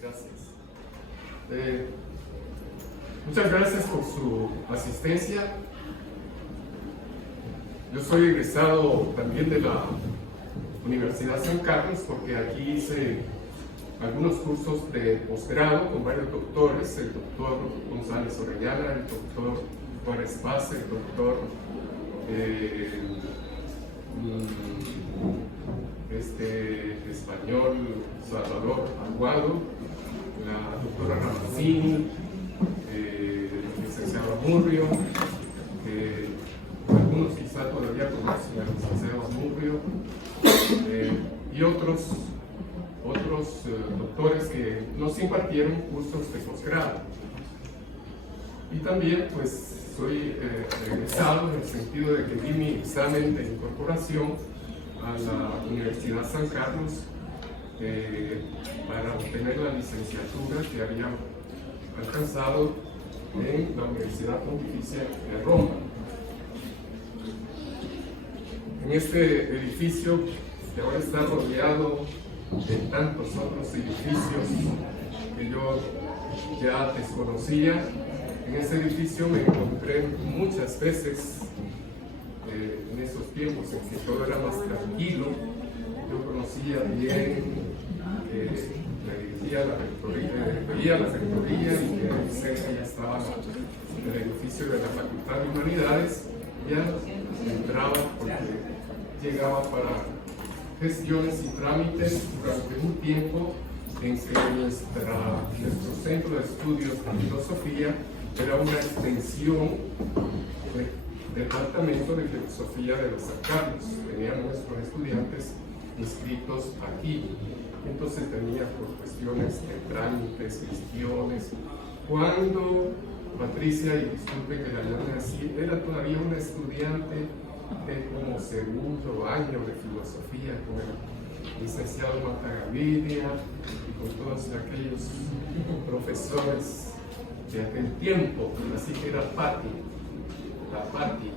Gracias. Muchas gracias por su asistencia. Yo soy egresado también de la Universidad San Carlos, porque aquí hice algunos cursos de posgrado con varios doctores, el doctor González Orellana, el doctor Juárez Paz, el doctor español Salvador Aguado, la doctora Ramazzini, el licenciado Murrio, algunos quizá todavía conocen al licenciado Murrio, y otros doctores que nos impartieron cursos de posgrado. Y también pues soy egresado en el sentido de que di mi examen de incorporación a la Universidad San Carlos para obtener la licenciatura que había alcanzado en la Universidad Pontificia de Roma. En este edificio, que ahora está rodeado de tantos otros edificios que yo ya desconocía, en ese edificio me encontré muchas veces en esos tiempos en que todo era más tranquilo. Yo conocía bien, me dirigía a la rectoría y que cerca ya estaba el edificio de la Facultad de Humanidades. Ya entraba porque llegaba para gestiones y trámites durante un tiempo en que nuestro centro de estudios de filosofía era una extensión del departamento de filosofía de los San Carlos. Tenían nuestros estudiantes inscritos aquí. Entonces tenía por cuestiones de trámites, gestiones. Cuando Patricia, y disculpe que la llame así, era todavía una estudiante de como segundo año de filosofía con el licenciado Matagavidia y con todos aquellos profesores de aquel tiempo, así que era Patti, la Patti,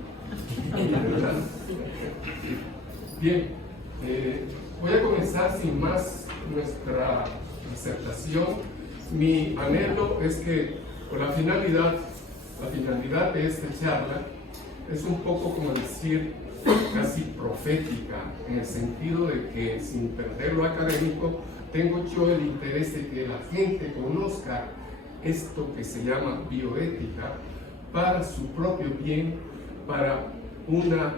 ¿verdad? Bien, voy a comenzar sin más nuestra disertación. Mi anhelo es que con la finalidad de esta charla es un poco como decir casi profética, en el sentido de que sin perder lo académico, tengo yo el interés de que la gente conozca esto que se llama bioética para su propio bien, para una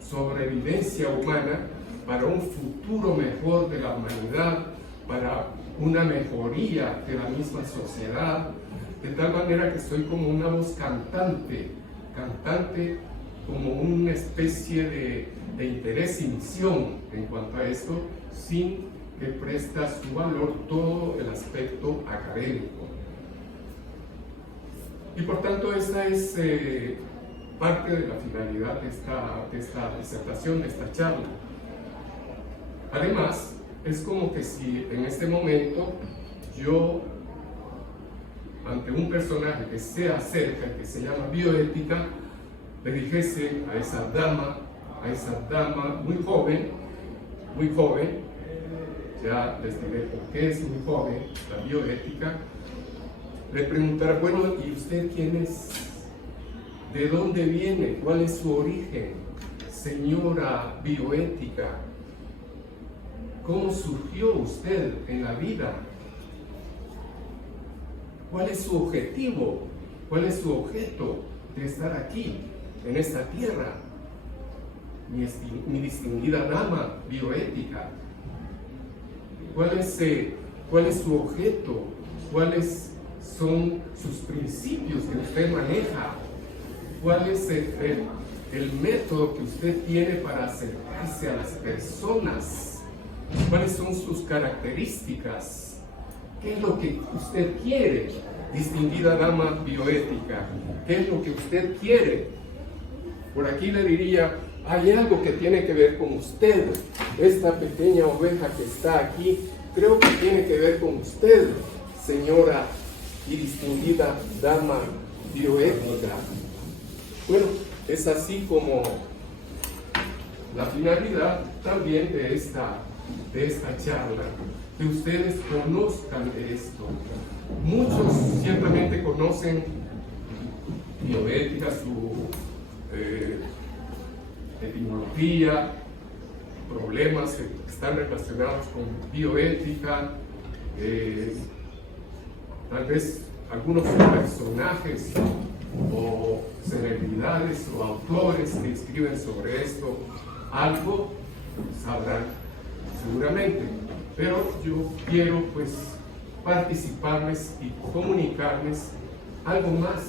sobrevivencia humana, para un futuro mejor de la humanidad, para una mejoría de la misma sociedad, de tal manera que soy como una voz cantante como una especie de interés y misión en cuanto a esto, sin que presta su valor todo el aspecto académico. Y por tanto esta es parte de la finalidad de esta disertación, de esta charla. Además, es como que si en este momento yo, ante un personaje que se acerca, que se llama bioética, le dijese a esa dama muy joven, ya les diré por qué es muy joven, la bioética, le preguntara, bueno, ¿y usted quién es? ¿De dónde viene? ¿Cuál es su origen? Señora bioética, ¿cómo surgió usted en la vida? ¿Cuál es su objetivo? ¿Cuál es su objeto de estar aquí, en esta tierra? Mi distinguida dama bioética. ¿Cuál es su objeto? ¿Cuáles son sus principios que usted maneja? ¿Cuál es el método que usted tiene para acercarse a las personas? ¿Cuáles son sus características? ¿Qué es lo que usted quiere, distinguida dama bioética? ¿Qué es lo que usted quiere? Por aquí le diría, hay algo que tiene que ver con usted. Esta pequeña oveja que está aquí, creo que tiene que ver con usted, señora y distinguida dama bioética. Bueno, es así como la finalidad también de esta de esta charla, que ustedes conozcan de esto. Muchos ciertamente conocen bioética, su etimología, problemas que están relacionados con bioética, tal vez algunos personajes o celebridades o autores que escriben sobre esto, algo sabrán seguramente, pero yo quiero pues participarles y comunicarles algo más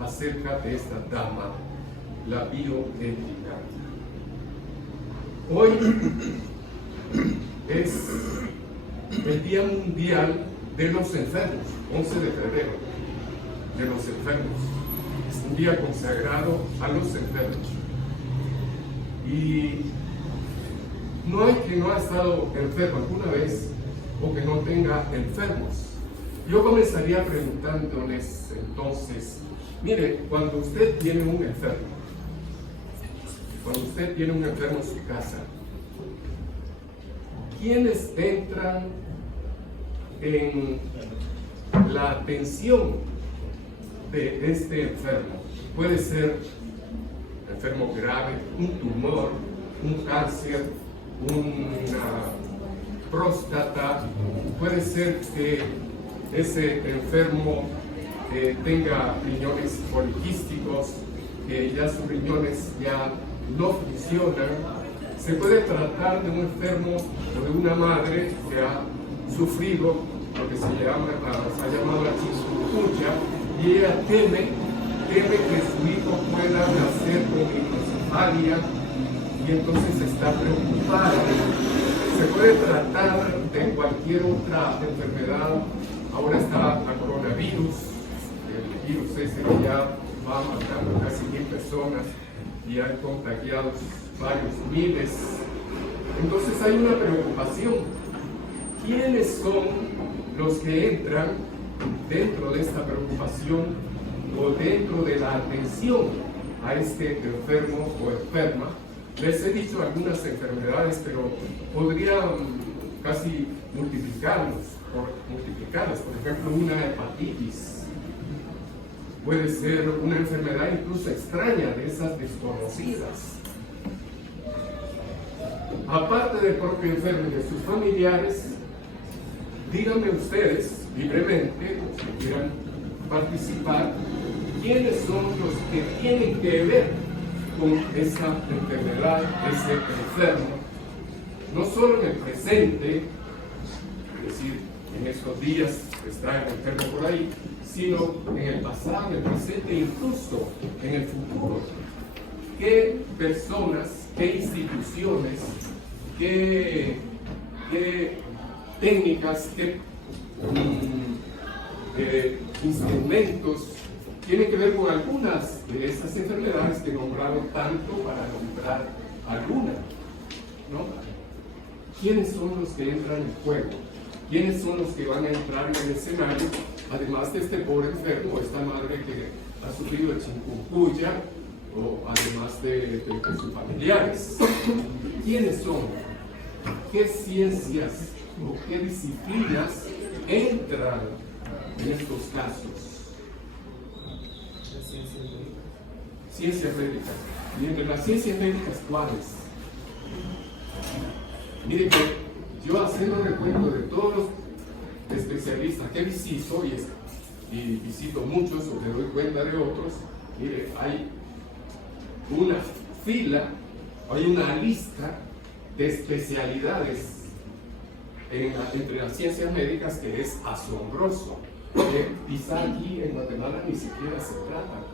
acerca de esta dama, la bioética. Hoy es el Día Mundial de los Enfermos, 11 de febrero, de los enfermos. Es un día consagrado a los enfermos. Y no hay quien no ha estado enfermo alguna vez o que no tenga enfermos. Yo comenzaría preguntándoles entonces, mire, cuando usted tiene un enfermo en su casa, ¿quiénes entran en la atención de este enfermo? Puede ser enfermo grave, un tumor, un cáncer, una próstata, puede ser que ese enfermo tenga riñones poliquísticos, que ya sus riñones ya no funcionan. Se puede tratar de un enfermo o de una madre que ha sufrido lo que se ha llamado la chikungunya, y ella teme que su hijo pueda nacer con microcefalia y entonces está preocupada. Se puede tratar de cualquier otra enfermedad. Ahora está el coronavirus, el virus ese que ya va matando casi 1000 personas y han contagiado varios miles. Entonces hay una preocupación. ¿Quiénes son los que entran dentro de esta preocupación o dentro de la atención a este enfermo o enferma? Les he dicho algunas enfermedades, pero podrían casi multiplicarlas. Por ejemplo, una hepatitis. Puede ser una enfermedad incluso extraña, de esas desconocidas. Aparte del propio enfermo y de sus familiares, díganme ustedes, libremente, si quieran participar, quiénes son los que tienen que ver con esa enfermedad, ese enfermo, no solo en el presente, es decir, en estos días está el enfermo por ahí, sino en el pasado, en el presente e incluso en el futuro. ¿Qué personas, qué instituciones, qué técnicas, qué instrumentos tienen que ver con algunas de esas enfermedades que he nombrado tanto para nombrar alguna, ¿no? ¿Quiénes son los que entran en juego? ¿Quiénes son los que van a entrar en el escenario? Además de este pobre enfermo, esta madre que ha sufrido el chikungunya, o además de sus familiares. ¿Quiénes son? ¿Qué ciencias o qué disciplinas entran en estos casos? Ciencias médicas. Y entre las ciencias médicas, ¿cuáles? Miren que yo, haciendo recuento de todos los especialistas que visito, y visito muchos o me doy cuenta de otros, mire, hay una fila, hay una lista de especialidades entre las ciencias médicas que es asombroso, que quizá aquí en Guatemala ni siquiera se trata,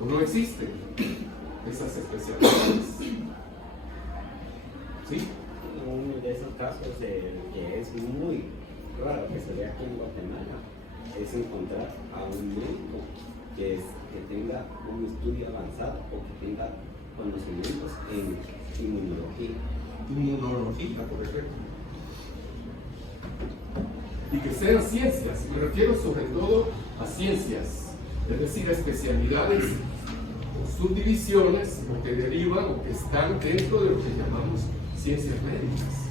o no existen esas especialidades. ¿Sí? Uno de esos casos que es muy raro que se vea aquí en Guatemala es encontrar a un médico que tenga un estudio avanzado o que tenga conocimientos en inmunología. Inmunología, por ejemplo. Y que sean ciencias, me refiero sobre todo a ciencias, es decir, a especialidades subdivisiones o que derivan o que están dentro de lo que llamamos ciencias médicas.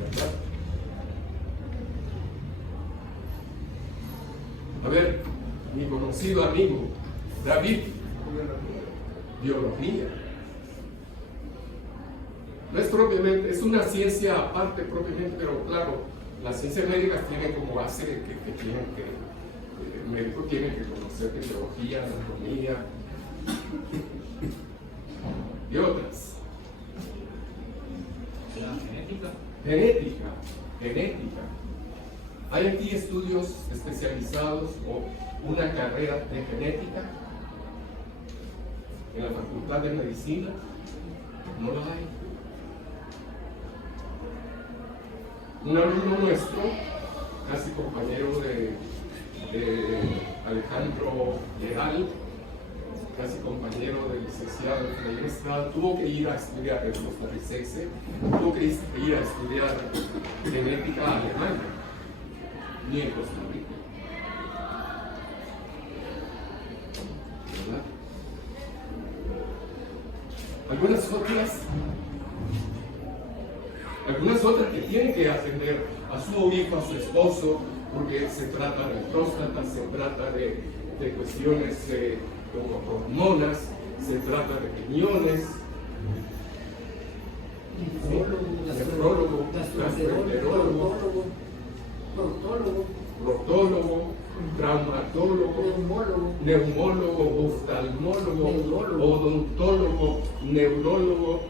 ¿Verdad? A ver, mi conocido amigo David, biología. No es propiamente, es una ciencia aparte propiamente, pero claro, las ciencias médicas tienen como base que tienen que, el médico tiene que conocer de biología, anatomía y otras. Genética. ¿Hay aquí estudios especializados o una carrera de genética en la Facultad de Medicina? No la hay. Un alumno nuestro, casi compañero de Alejandro Leal, casi compañero del licenciado Freire Estrada, tuvo que ir a estudiar, el costarricense, tuvo que ir a estudiar genética a Alemania, ni en Costa Rica. ¿Verdad? Algunas otras que tienen que atender a su hijo, a su esposo, porque se trata de próstata, se trata de cuestiones como hormonas, se trata de riñones, nefrólogo, gastroenterólogo, proctólogo, traumatólogo, neumólogo, oftalmólogo, odontólogo, neurólogo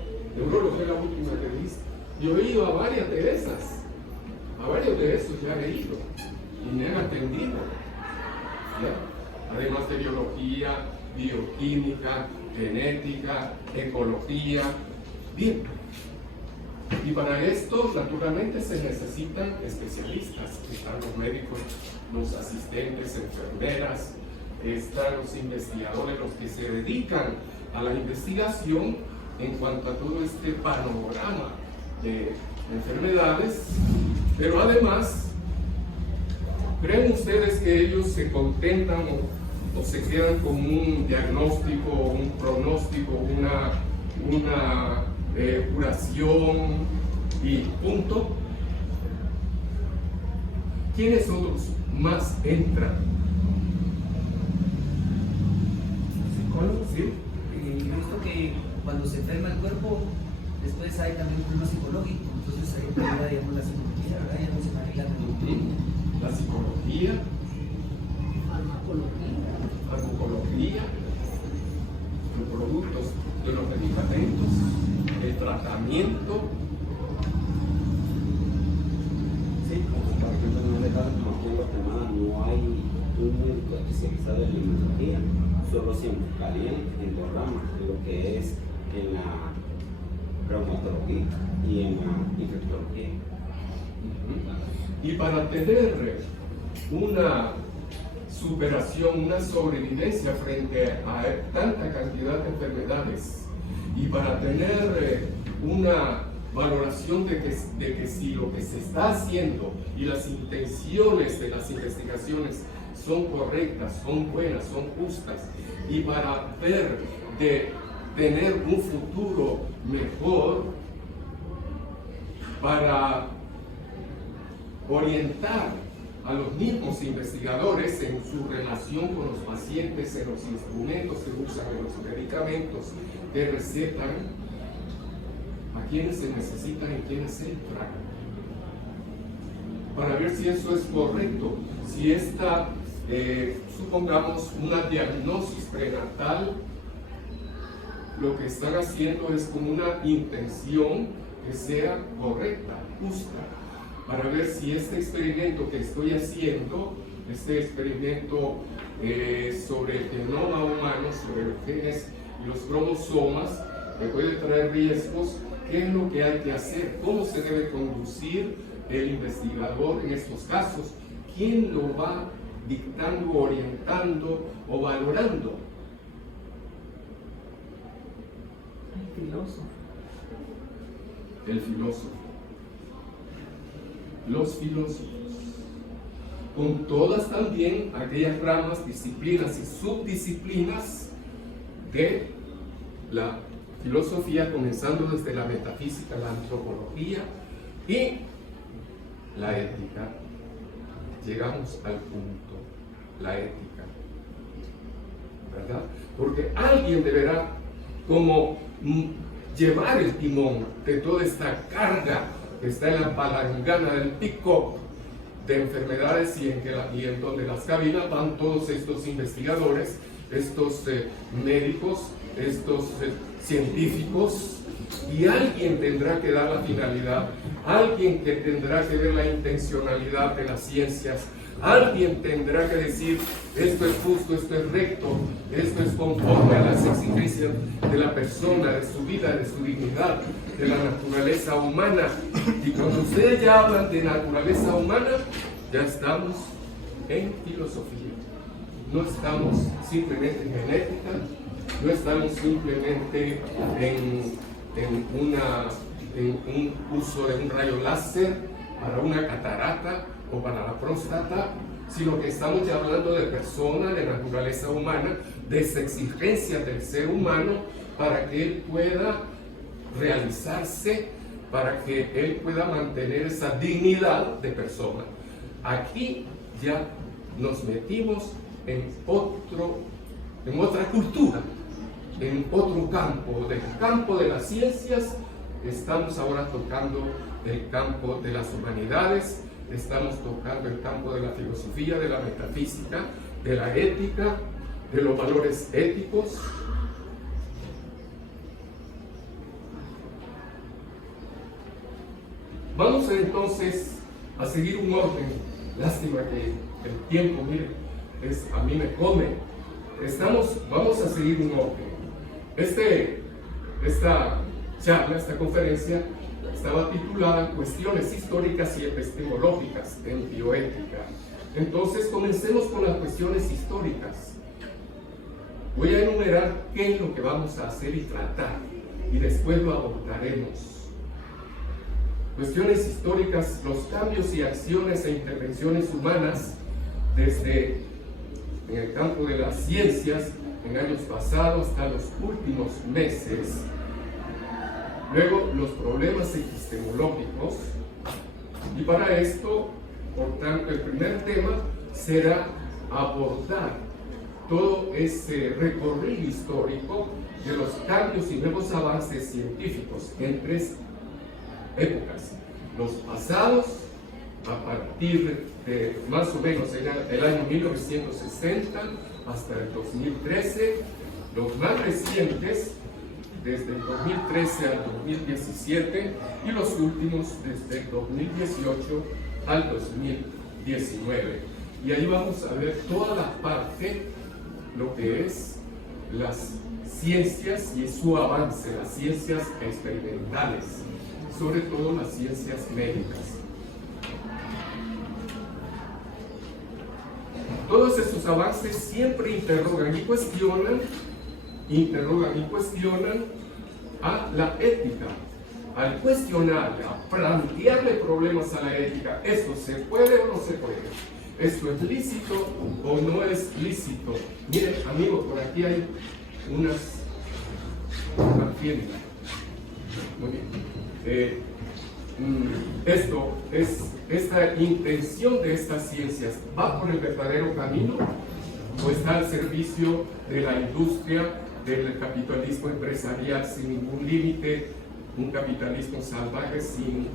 es la última que viste. Yo he ido a varias de esas, a varios de esos ya he ido y me han atendido. ¿Ya? Además de biología, bioquímica, genética, ecología. Bien. Y para esto, naturalmente, se necesitan especialistas. Están los médicos, los asistentes, enfermeras, están los investigadores, los que se dedican a la investigación en cuanto a todo este panorama de enfermedades. Pero además, ¿creen ustedes que ellos se contentan o se quedan con un diagnóstico, un pronóstico, una curación y punto? ¿Quiénes otros más entran? Psicólogos. ¿Sí? Yo he visto que cuando se enferma el cuerpo, después hay también un problema psicológico, entonces ahí entra, digamos, la psicología, ¿verdad? Ya no se maneja La psicología, farmacología, los productos de los medicamentos, el tratamiento. Sí, como por ejemplo en el caso como aquí en Guatemala no hay un médico especializado en inmunología, solo se enfocaría en dos ramas, en lo que es en la reumatología y en la infectología. Y para tener una superación, una sobrevivencia frente a tanta cantidad de enfermedades y para tener una valoración de que si lo que se está haciendo y las intenciones de las investigaciones son correctas, son buenas, son justas, y para ver de tener un futuro mejor, para orientar a los mismos investigadores en su relación con los pacientes, en los instrumentos que usan, en los medicamentos que recetan, a quienes se necesitan y quienes entran, para ver si eso es correcto, si esta, supongamos, una diagnosis prenatal, lo que están haciendo es con una intención que sea correcta, justa, para ver si este experimento que estoy haciendo, este experimento sobre el genoma humano, sobre los genes y los cromosomas, me puede traer riesgos. ¿Qué es lo que hay que hacer? ¿Cómo se debe conducir el investigador en estos casos? ¿Quién lo va dictando, orientando o valorando? El filósofo. El filósofo. Los filósofos. con todas también aquellas ramas, disciplinas y subdisciplinas de la filosofía, comenzando desde la metafísica, la antropología y la ética. Llegamos al punto, la ética, ¿verdad? Porque alguien deberá como llevar el timón de toda esta carga que está en la palangana del pico de enfermedades y en donde las cabinas van todos estos investigadores, estos médicos, estos científicos, y alguien tendrá que dar la finalidad, alguien que tendrá que ver la intencionalidad de las ciencias, alguien tendrá que decir esto es justo, esto es recto, esto es conforme a las exigencias de la persona, de su vida, de su dignidad, de la naturaleza humana. Y cuando ustedes ya hablan de naturaleza humana, ya estamos en filosofía. No estamos simplemente en genética, no estamos simplemente en un uso de un rayo láser para una catarata o para la próstata, sino que estamos ya hablando de persona, de naturaleza humana, de esa exigencia del ser humano para que él pueda realizarse, para que él pueda mantener esa dignidad de persona. Aquí ya nos metimos en otra cultura, en otro campo, del campo de las ciencias. Estamos ahora tocando el campo de las humanidades, estamos tocando el campo de la filosofía, de la metafísica, de la ética, de los valores éticos. Vamos entonces a seguir un orden. Lástima que el tiempo, mire, a mí me come. Vamos a seguir un orden. Esta charla, esta conferencia, estaba titulada Cuestiones históricas y epistemológicas en bioética. Entonces, comencemos con las cuestiones históricas. Voy a enumerar qué es lo que vamos a hacer y tratar, y después lo abordaremos. Cuestiones históricas, los cambios y acciones e intervenciones humanas desde en el campo de las ciencias en años pasados hasta los últimos meses. Luego, los problemas epistemológicos. Y para esto, por tanto, el primer tema será abordar todo ese recorrido histórico de los cambios y nuevos avances científicos en tres épocas: los pasados, a partir de más o menos el año 1960 hasta el 2013, los más recientes desde el 2013 al 2017 y los últimos desde el 2018 al 2019. Y ahí vamos a ver toda la parte, lo que es las ciencias y su avance, las ciencias experimentales, sobre todo las ciencias médicas. Todos estos avances siempre interrogan y cuestionan a la ética. Al cuestionarle, a plantearle problemas a la ética, ¿esto se puede o no se puede? ¿Esto es lícito o no es lícito? Miren, amigos, por aquí hay unas tiendas. Muy bien. Esta intención de estas ciencias va por el verdadero camino o está al servicio de la industria, del capitalismo empresarial sin ningún límite, un capitalismo salvaje sin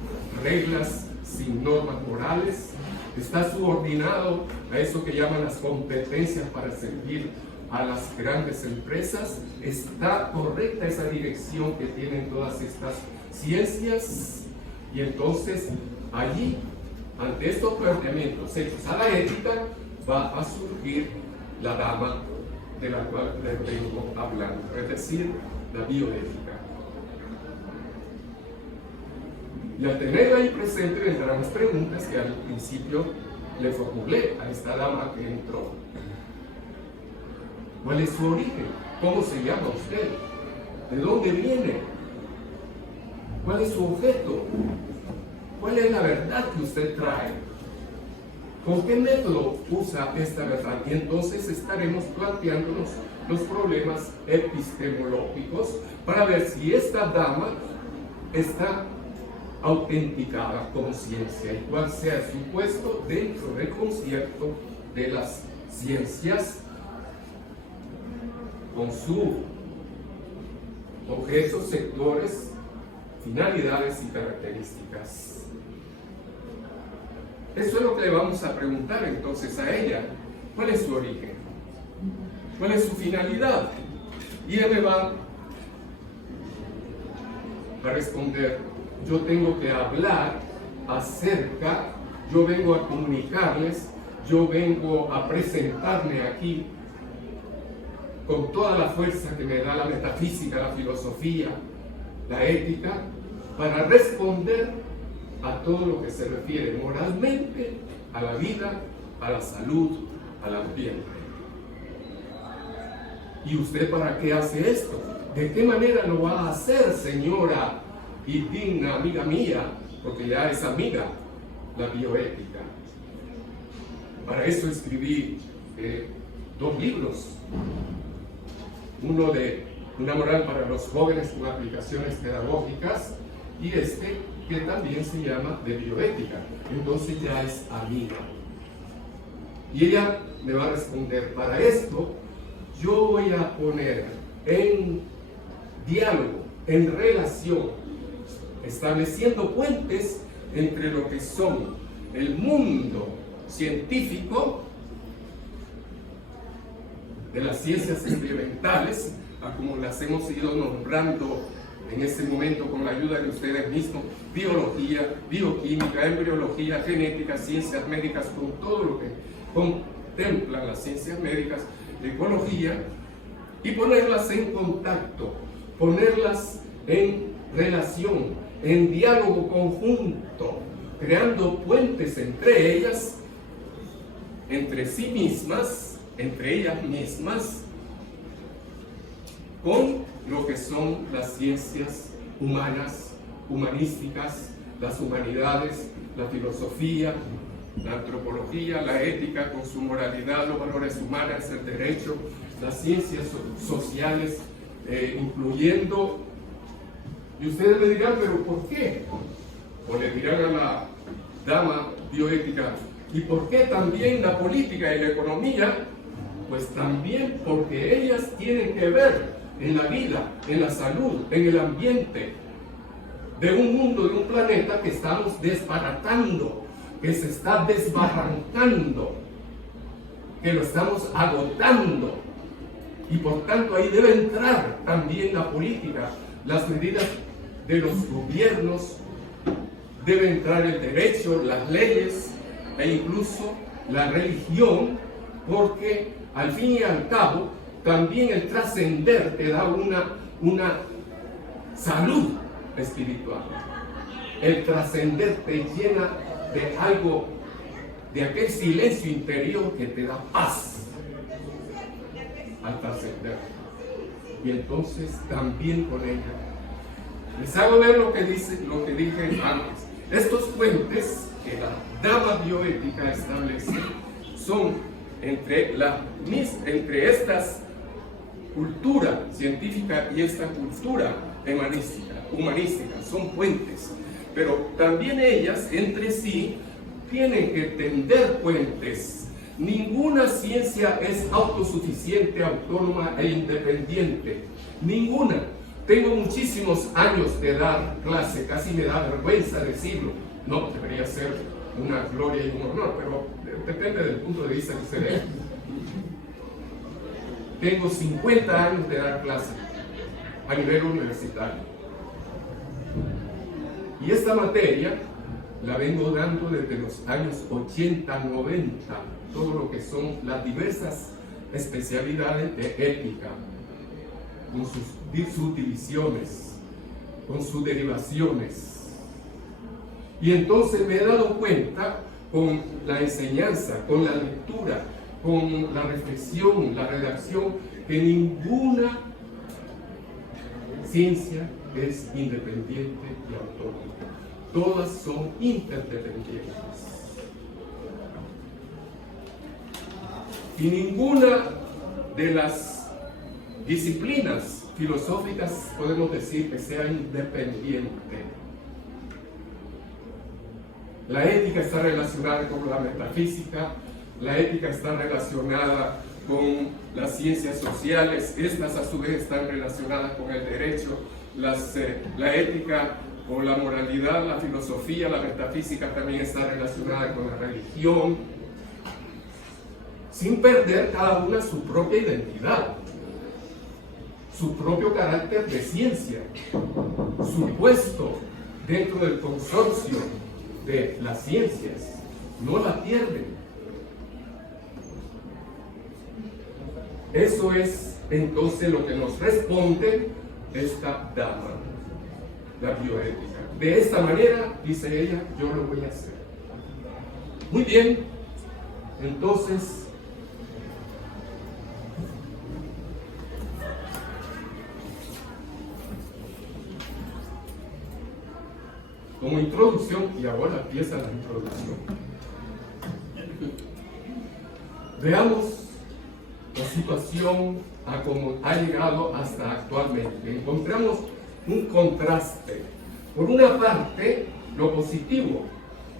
reglas, sin normas morales? Está subordinado a eso que llaman las competencias para servir a las grandes empresas. ¿Está correcta esa dirección que tienen todas estas ciencias? Y entonces allí, ante estos planteamientos hechos a la ética, va a surgir la dama de la cual les vengo hablando, es decir, la bioética. Y al tenerla ahí presente vendrán las preguntas que al principio le formulé a esta dama que entró. ¿Cuál es su origen? ¿Cómo se llama usted? ¿De dónde viene? ¿Cuál es su objeto? ¿Cuál es la verdad que usted trae? ¿Con qué método usa esta verdad? Y entonces estaremos planteándonos los problemas epistemológicos para ver si esta dama está autenticada como ciencia y cuál sea su puesto dentro del concierto de las ciencias con sus objetos, sectores, finalidades y características. Eso es lo que le vamos a preguntar entonces a ella. ¿Cuál es su origen? ¿Cuál es su finalidad? Y ella me va a responder: yo tengo que hablar acerca, yo vengo a comunicarles, yo vengo a presentarme aquí con toda la fuerza que me da la metafísica, la filosofía, la ética, para responder a todo lo que se refiere moralmente a la vida, a la salud, al ambiente. ¿Y usted para qué hace esto? ¿De qué manera lo va a hacer, señora y digna amiga mía? Porque ya es amiga, la bioética. Para eso escribí 2 libros. Uno de Una moral para los jóvenes con aplicaciones pedagógicas y que también se llama de bioética. Entonces ya es amiga. Y ella me va a responder: para esto yo voy a poner en diálogo, en relación, estableciendo puentes entre lo que son el mundo científico de las ciencias experimentales, a como las hemos ido nombrando en este momento con la ayuda de ustedes mismos: biología, bioquímica, embriología, genética, ciencias médicas, con todo lo que contemplan las ciencias médicas, ecología, y ponerlas en contacto, ponerlas en relación, en diálogo conjunto, creando puentes entre ellas, entre sí mismas, entre ellas mismas, con lo que son las ciencias humanas, humanísticas, las humanidades, la filosofía, la antropología, la ética con su moralidad, los valores humanos, el derecho, las ciencias sociales, incluyendo, y ustedes me dirán: ¿pero por qué? O le dirán a la dama bioética: ¿y por qué también la política y la economía? Pues también porque ellas tienen que ver en la vida, en la salud, en el ambiente de un mundo, de un planeta que estamos desbaratando, que se está desbarrancando, que lo estamos agotando, y por tanto ahí debe entrar también la política, las medidas de los gobiernos, debe entrar el derecho, las leyes e incluso la religión, porque al fin y al cabo también el trascender te da una salud espiritual. El trascender te llena de algo, de aquel silencio interior que te da paz al trascender. Y entonces también con ella les hago ver lo que dije antes. Estos puentes que la dama bioética establece son entre estas cultura científica y esta cultura humanística, son puentes, pero también ellas entre sí tienen que tender puentes. Ninguna ciencia es autosuficiente, autónoma e independiente, ninguna. Tengo muchísimos años de dar clase, casi me da vergüenza decirlo, no, debería ser una gloria y un honor, pero depende del punto de vista que se vea. Tengo 50 años de dar clase a nivel universitario. Y esta materia la vengo dando desde los años 80, 90, todo lo que son las diversas especialidades de ética, con sus subdivisiones, con sus derivaciones. Y entonces me he dado cuenta con la enseñanza, con la lectura, con la reflexión, la redacción, que ninguna ciencia es independiente y autónoma. Todas son interdependientes. Y ninguna de las disciplinas filosóficas podemos decir que sea independiente. La ética está relacionada con la metafísica, la ética está relacionada con las ciencias sociales, estas a su vez están relacionadas con el derecho, la ética o la moralidad, la filosofía, la metafísica también está relacionada con la religión, sin perder cada una su propia identidad, su propio carácter de ciencia, su puesto dentro del consorcio de las ciencias. No la pierden. Eso es entonces lo que nos responde esta dama, la bioética. De esta manera, dice ella, yo lo voy a hacer. Muy bien, entonces, como introducción, y ahora empieza la introducción, veamos la situación a como ha llegado hasta actualmente. Encontramos un contraste. Por una parte, lo positivo,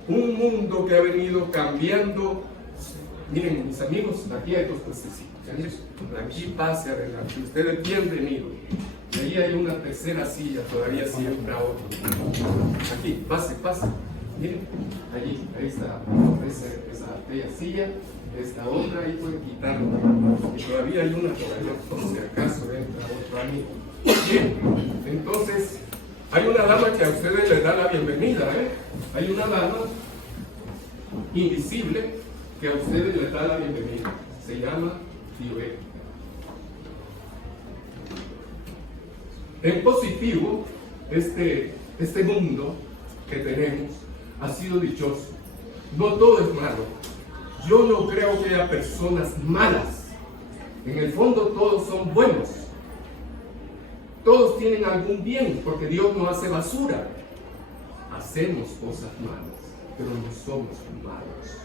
un mundo que ha venido cambiando. Miren, mis amigos, aquí hay dos pececitos. Aquí pase adelante. Ustedes bienvenidos. Y ahí hay una tercera silla, todavía siempre otra. Aquí, pase. Miren, allí, ahí está esa bella silla. Esta otra ahí pueden quitarla. Y todavía hay una todavía, por si acaso entra otro amigo. Bien, entonces hay una dama que a ustedes les da la bienvenida, Hay una dama invisible que a ustedes les da la bienvenida. Se llama bioética. En positivo, este mundo que tenemos ha sido dichoso. No todo es malo. Yo no creo que haya personas malas. En el fondo todos son buenos. Todos tienen algún bien, porque Dios no hace basura. Hacemos cosas malas, pero no somos malos.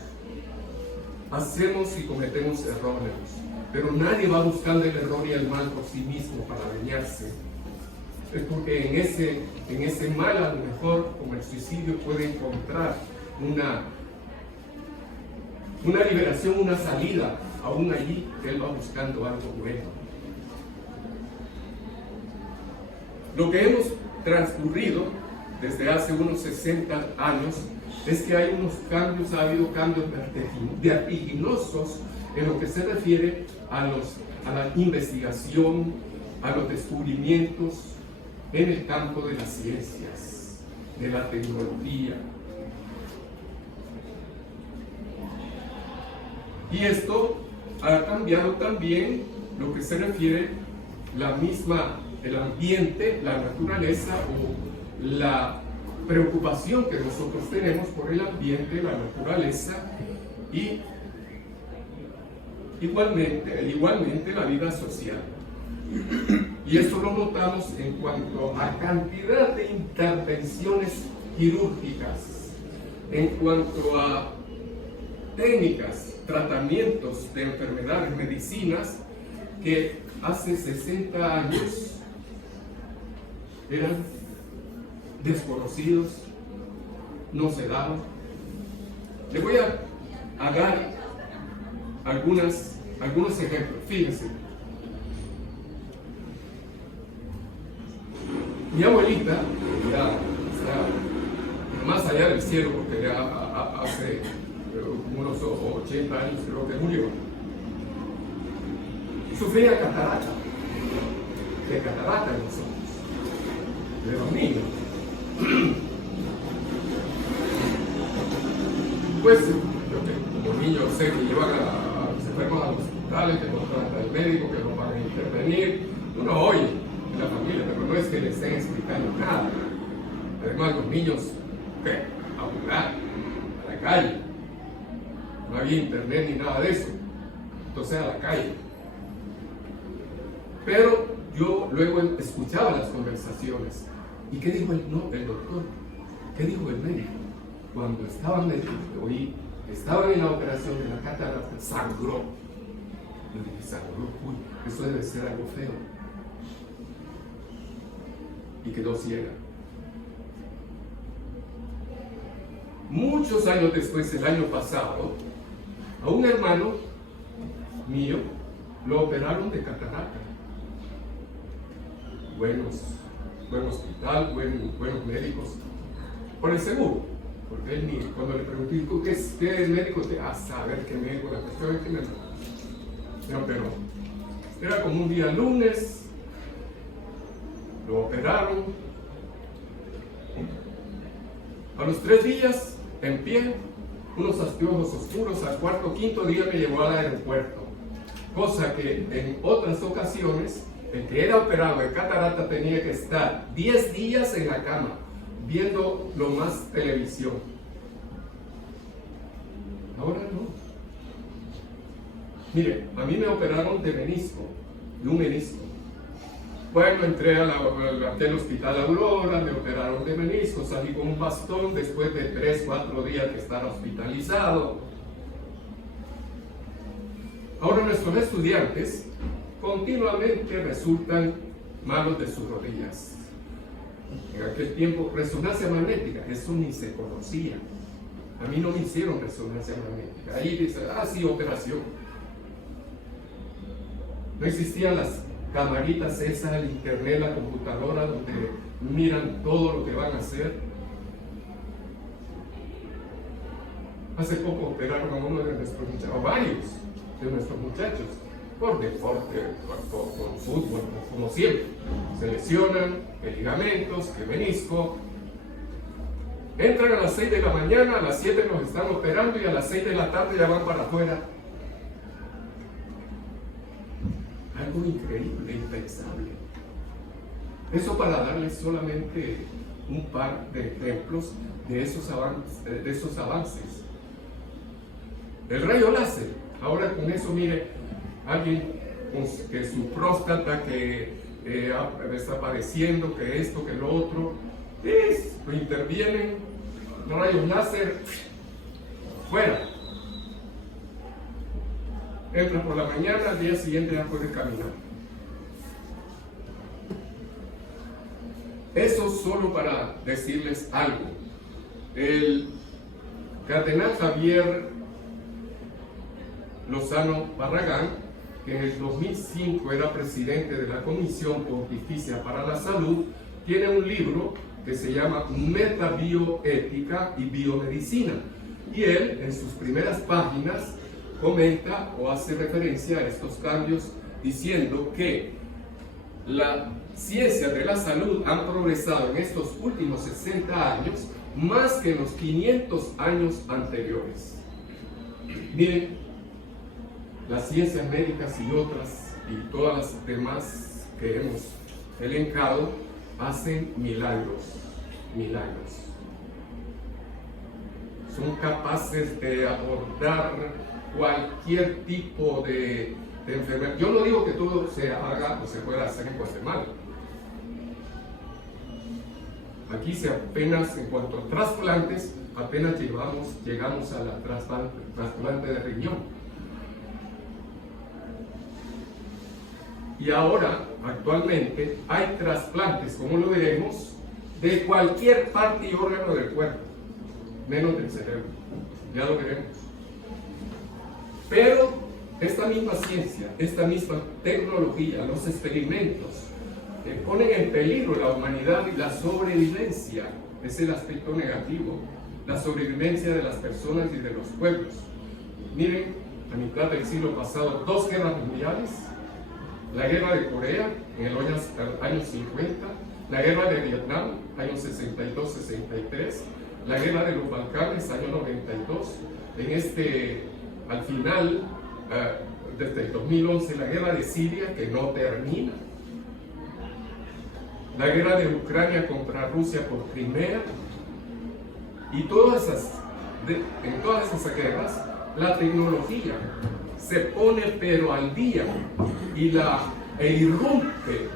Hacemos y cometemos errores, pero nadie va buscando el error y el mal por sí mismo para dañarse. Es porque en ese mal, a lo mejor, como el suicidio, puede encontrar una liberación, una salida, aún allí que él va buscando algo bueno. Lo que hemos transcurrido desde hace unos 60 años es que ha habido cambios vertiginosos en lo que se refiere a la investigación, a los descubrimientos en el campo de las ciencias, de la tecnología. Y esto ha cambiado también lo que se refiere el ambiente, la naturaleza o la preocupación que nosotros tenemos por el ambiente, la naturaleza y igualmente la vida social. Y esto lo notamos en cuanto a cantidad de intervenciones quirúrgicas, en cuanto a técnicas, tratamientos de enfermedades, medicinas que hace 60 años eran desconocidos, no se daban. Le voy a dar algunos ejemplos. Fíjense, mi abuelita ya está más allá del cielo, porque ya hace unos 80 años creo que murió. Sufría de catarata en los ojos, de los niños. Pues como niños se llevan a los enfermos a los hospitales, que los trata el médico, que los van a intervenir. Uno oye en la familia, pero no es que les estén explicando nada. Además, los niños, a jugar, a la calle. No había internet ni nada de eso. Entonces a la calle. Pero yo luego escuchaba las conversaciones. ¿Y qué dijo el doctor? ¿Qué dijo el médico? Cuando estaban en la operación de la catarata, sangró. Y dije, Salvador, uy, eso debe ser algo feo. Y quedó ciega. Muchos años después, el año pasado, a un hermano mío lo operaron de catarata. Buen hospital, buenos médicos, por el seguro. Porque él, cuando le pregunté, ¿qué médico te a saber qué médico? La cuestión es que me operó. Era como un día lunes, lo operaron. A los 3 días, en pie, unos anteojos oscuros, al cuarto o quinto día me llevó al aeropuerto. Cosa que en otras ocasiones, el que era operado de catarata tenía que estar 10 días en la cama, viendo lo más televisión. Ahora no. Mire, a mí me operaron de menisco, de un menisco. Bueno, entré al hospital Aurora, me operaron de menisco, salí con un bastón después de 3 o 4 días de estar hospitalizado. Ahora nuestros estudiantes continuamente resultan malos de sus rodillas. En aquel tiempo, resonancia magnética, eso ni se conocía. A mí no me hicieron resonancia magnética. Ahí dice, sí, operación. No existían las camaritas esas, el internet, la computadora, donde miran todo lo que van a hacer. Hace poco operaron a uno de nuestros muchachos, o varios de nuestros muchachos, por deporte, por fútbol, como siempre. Se lesionan, que ligamentos, que menisco. Entran a las 6 de la mañana, a las 7 nos están operando y a las 6 de la tarde ya van para afuera. Algo increíble, impensable. Eso para darles solamente un par de ejemplos de esos avances. El rayo láser, ahora con eso, mire, alguien que su próstata que está padeciendo, que esto, que lo otro, lo intervienen, rayos láser, fuera. Entra por la mañana, al día siguiente ya puede caminar. Eso solo para decirles algo. El cardenal Javier Lozano Barragán, que en el 2005 era presidente de la Comisión Pontificia para la Salud, tiene un libro que se llama Metabioética y Biomedicina. Y él, en sus primeras páginas, comenta o hace referencia a estos cambios diciendo que la ciencia de la salud ha progresado en estos últimos 60 años más que en los 500 años anteriores. Miren, las ciencias médicas y otras y todas las demás que hemos elencado hacen milagros. Son capaces de abordar cualquier tipo de enfermedad. Yo no digo que todo se haga o se pueda hacer en Guatemala. Aquí apenas, en cuanto a trasplantes, apenas llegamos a la trasplante de riñón. Y ahora, actualmente, hay trasplantes, como lo veremos, de cualquier parte y órgano del cuerpo, menos del cerebro. Ya lo veremos. Pero esta misma ciencia, esta misma tecnología, los experimentos, ponen en peligro la humanidad y la sobrevivencia. Es el aspecto negativo, la sobrevivencia de las personas y de los pueblos. Miren, a mitad del siglo pasado, 2 guerras mundiales, la guerra de Corea en el año 50, la guerra de Vietnam, años 62-63, la guerra de los Balcanes, año 92, al final, desde el 2011, la guerra de Siria, que no termina, la guerra de Ucrania contra Rusia por Crimea, y en todas esas guerras, la tecnología se pone pero al día e irrumpe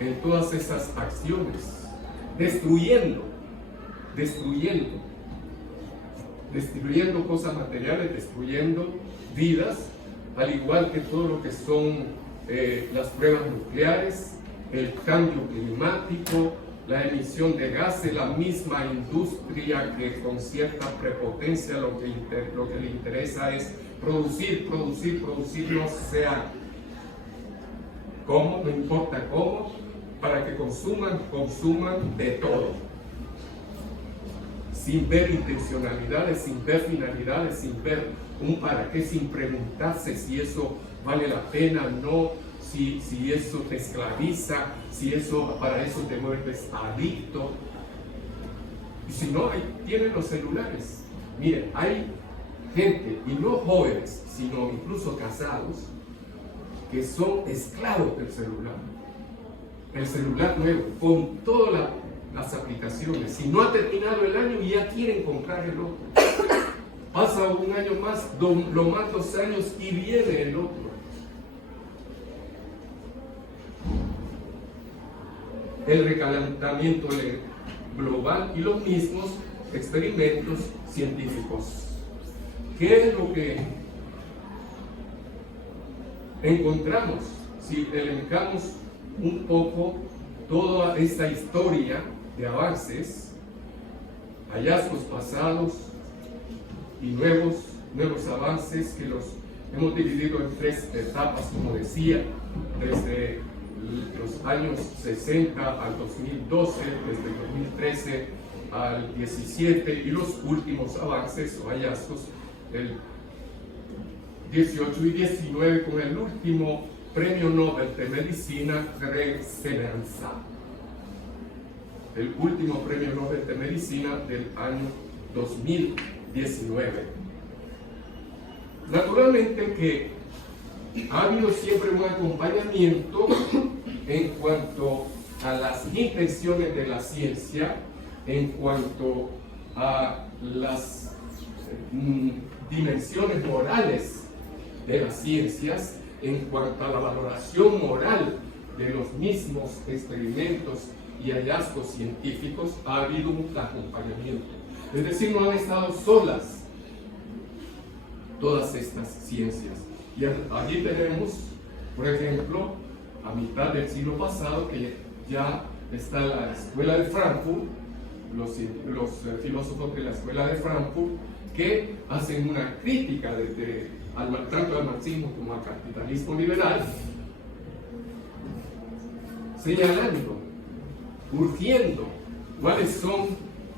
en todas esas acciones, destruyendo cosas materiales, destruyendo vidas, al igual que todo lo que son las pruebas nucleares, el cambio climático, la emisión de gases, la misma industria que con cierta prepotencia lo que le interesa es producir, no sea cómo, no importa cómo, para que consuman de todo, sin ver intencionalidades, sin ver finalidades, sin ver un para qué, sin preguntarse si eso vale la pena, no, si eso te esclaviza, si eso, para eso te vuelves adicto. Y si no, ahí tienen los celulares. Miren, hay gente, y no jóvenes, sino incluso casados, que son esclavos del celular. El celular nuevo, con todas las aplicaciones. Si no ha terminado el año, ya quieren comprar el otro. Pasa un año más, lo más 2 años y viene el otro. El recalentamiento global y los mismos experimentos científicos. ¿Qué es lo que encontramos si elencamos un poco toda esta historia de avances, hallazgos pasados y nuevos avances que los hemos dividido en 3 etapas, como decía, desde los años 60 al 2012, desde el 2013 al 17 y los últimos avances o hallazgos del 18 y 19 con el último Premio Nobel de Medicina, Greg Semenza. El último Premio Nobel de Medicina del año 2019. Naturalmente que ha habido siempre un acompañamiento en cuanto a las intenciones de la ciencia, en cuanto a las dimensiones morales de las ciencias, en cuanto a la valoración moral de los mismos experimentos y hallazgos científicos, ha habido un acompañamiento. Es decir, no han estado solas todas estas ciencias. Y allí tenemos, por ejemplo, a mitad del siglo pasado, que ya está la Escuela de Frankfurt, los filósofos de la Escuela de Frankfurt, que hacen una crítica tanto al marxismo como al capitalismo liberal, señalando, urgiendo cuáles son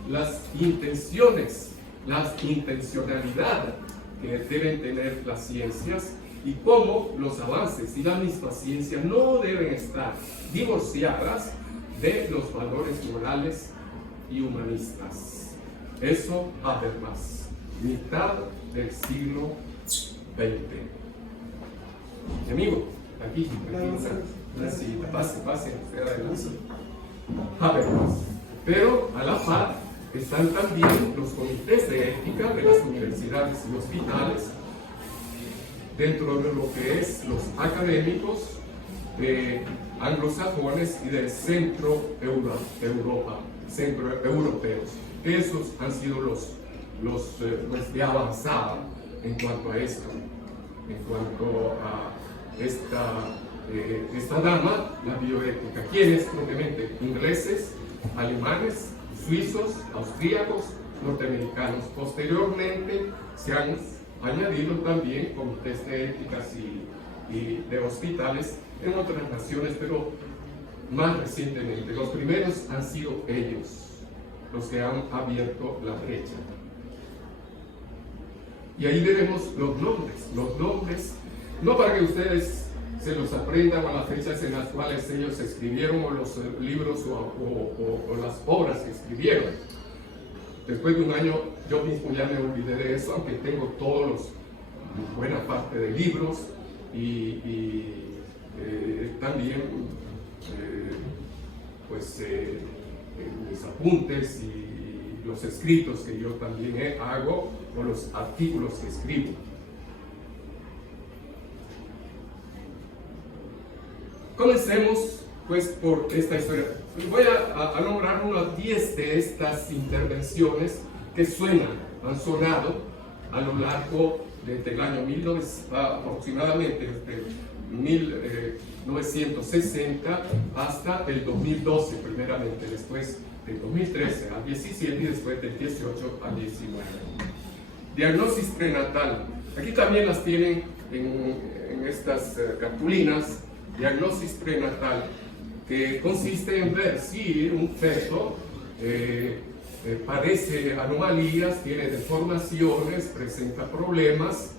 las intenciones, las intencionalidades que deben tener las ciencias y cómo los avances y la misma ciencia no deben estar divorciadas de los valores morales y humanistas. Eso va a haber más. Mitad del siglo XX. Mi amigo, aquí pase, usted adelante. Va a haber más. Pero a la par están también los comités de ética de las universidades y hospitales, dentro de lo que es los académicos anglosajones y del centro Europa, centro europeos. Esos han sido los pues, de avanzada en cuanto a esto, en cuanto a esta dama, la bioética. ¿Quiénes? Propiamente ingleses, alemanes, suizos, austríacos, norteamericanos. Posteriormente se han añadido también comités de éticas y de hospitales en otras naciones, pero más recientemente. Los primeros han sido ellos, los que han abierto la brecha. Y ahí veremos los nombres, no para que ustedes se los aprendan a las fechas en las cuales ellos escribieron, o los libros o las obras que escribieron. Después de un año yo mismo ya me olvidé de eso, aunque tengo buena parte de libros y también mis apuntes y los escritos que yo también hago, o los artículos que escribo. Comencemos pues por esta historia. Voy a nombrar unas 10 de estas intervenciones que han sonado a lo largo desde el año aproximadamente desde 1960 hasta el 2012 primeramente, después del 2013 al 17 y después del 18 al 19. Diagnosis prenatal. Aquí también las tienen en estas cartulinas. Diagnosis prenatal, que consiste en ver si un feto padece anomalías, tiene deformaciones, presenta problemas,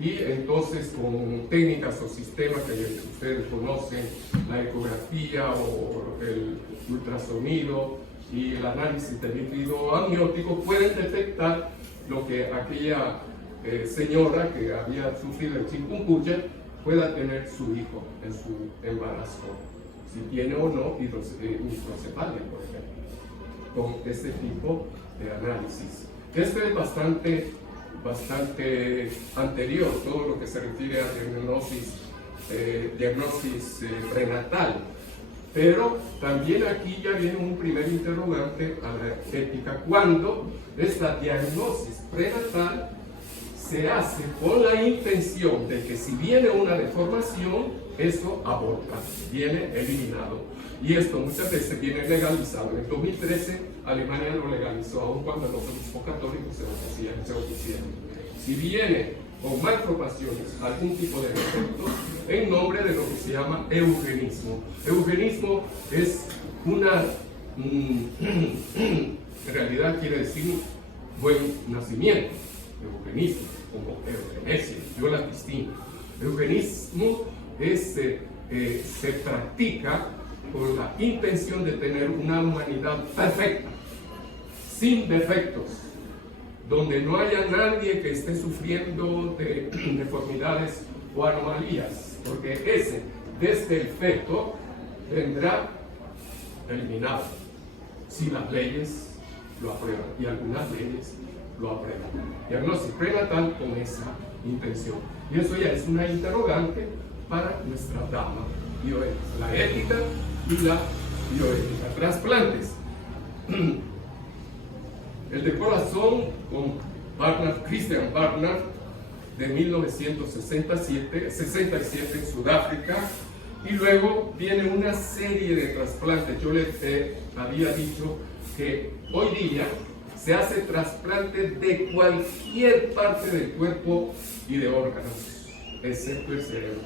y entonces con técnicas o sistemas que ustedes conocen, la ecografía o el ultrasonido y el análisis del líquido amniótico, pueden detectar lo que aquella señora que había sufrido el chikungunya pueda tener su hijo en su embarazo, si tiene o no microcefalia, por ejemplo, con este tipo de análisis. Esto es bastante anterior, todo lo que se refiere a diagnosis prenatal. Pero también aquí ya viene un primer interrogante a la ética, cuando esta diagnosis prenatal se hace con la intención de que si viene una deformación, eso aborta, viene eliminado. Y esto muchas veces viene legalizado. En el 2013 Alemania lo legalizó, aun cuando los obispos católicos se opusieron. Si viene con malformaciones, algún tipo de defecto, en nombre de lo que se llama eugenismo. Eugenismo es en realidad quiere decir buen nacimiento. Eugenismo, como eugenesia, yo la distingo. Eugenismo se practica con la intención de tener una humanidad perfecta, sin defectos, donde no haya nadie que esté sufriendo de deformidades o anomalías, porque ese, desde el feto, vendrá eliminado, si las leyes lo aprueban, y algunas leyes lo aprueban. Diagnosis prenatal con esa intención. Y eso ya es una interrogante para nuestra dama bioética, la ética y la bioética. Trasplantes. El de corazón con Christian Barnard, de 1967 en Sudáfrica, y luego viene una serie de trasplantes. Yo les había dicho que hoy día se hace trasplante de cualquier parte del cuerpo y de órganos, excepto el cerebro.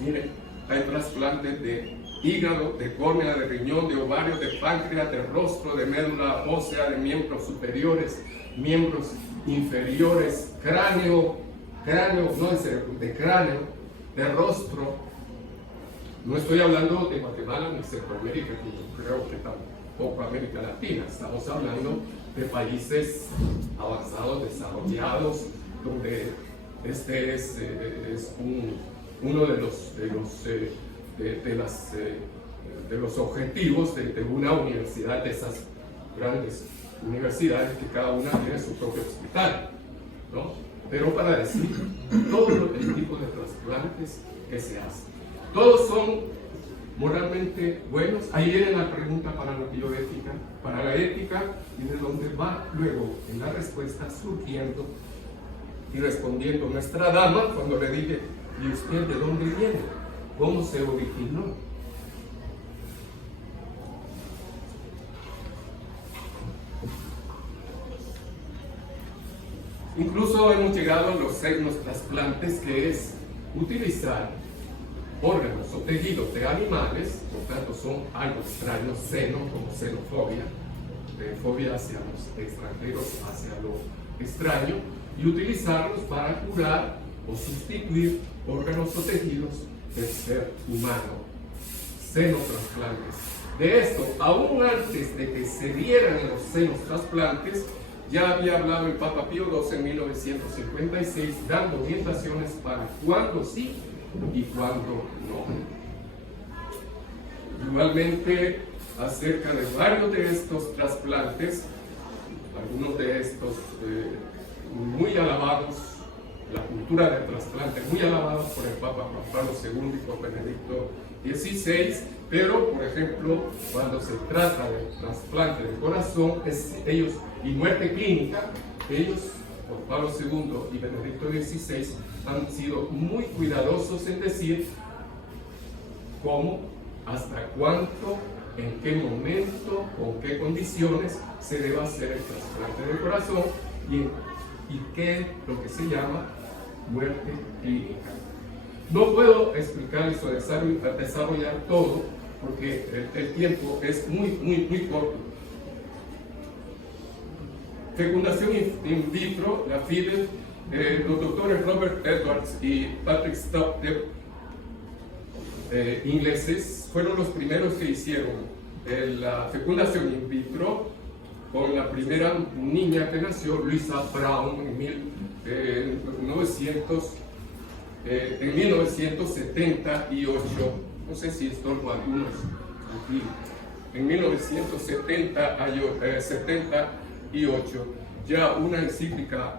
Miren, hay trasplantes de hígado, de córnea, de riñón, de ovario, de páncreas, de rostro, de médula ósea, de miembros superiores, miembros inferiores, cráneo, no de cerebro, de cráneo, de rostro. No estoy hablando de Guatemala ni Centroamérica, que creo que tampoco América Latina. Estamos hablando de países avanzados, desarrollados, donde este es uno de los objetivos de una universidad, de esas grandes universidades que cada una tiene su propio hospital, ¿no? Pero para decir todo el tipo de trasplantes que se hacen, todos son moralmente buenos. Ahí viene la pregunta para la bioética, para la ética, y de donde va luego en la respuesta surgiendo y respondiendo nuestra dama cuando le dije: ¿y usted de dónde viene? ¿Cómo se originó? Incluso hemos llegado a los signos trasplantes, que es utilizar órganos o tejidos de animales, por tanto son algo extraños, seno, como xenofobia, fobia hacia los extranjeros, hacia lo extraño, y utilizarlos para curar o sustituir órganos o tejidos del ser humano. Senotrasplantes. De esto, aún antes de que se dieran los senos trasplantes, ya había hablado el Papa Pío XII en 1956, dando orientaciones para cuándo sí y cuándo no. Igualmente, acerca de varios de estos trasplantes, algunos de estos muy alabados, la cultura del trasplante muy alabados por el Papa Juan Pablo II y por Benedicto XVI, pero por ejemplo cuando se trata de trasplante del corazón y muerte clínica, ellos por Pablo II y Benedicto XVI han sido muy cuidadosos en decir cómo, hasta cuánto, en qué momento, con qué condiciones se debe hacer el trasplante de corazón y qué es lo que se llama muerte clínica. No puedo explicar eso, desarrollar todo, porque el tiempo es muy corto. Fecundación in vitro, la FIDE, los doctores Robert Edwards y Patrick Stockdale, ingleses, fueron los primeros que hicieron la fecundación in vitro con la primera niña que nació, Louisa Brown, en 1978. No sé si esto lo algunos aquí. En 1978, ya una encíclica,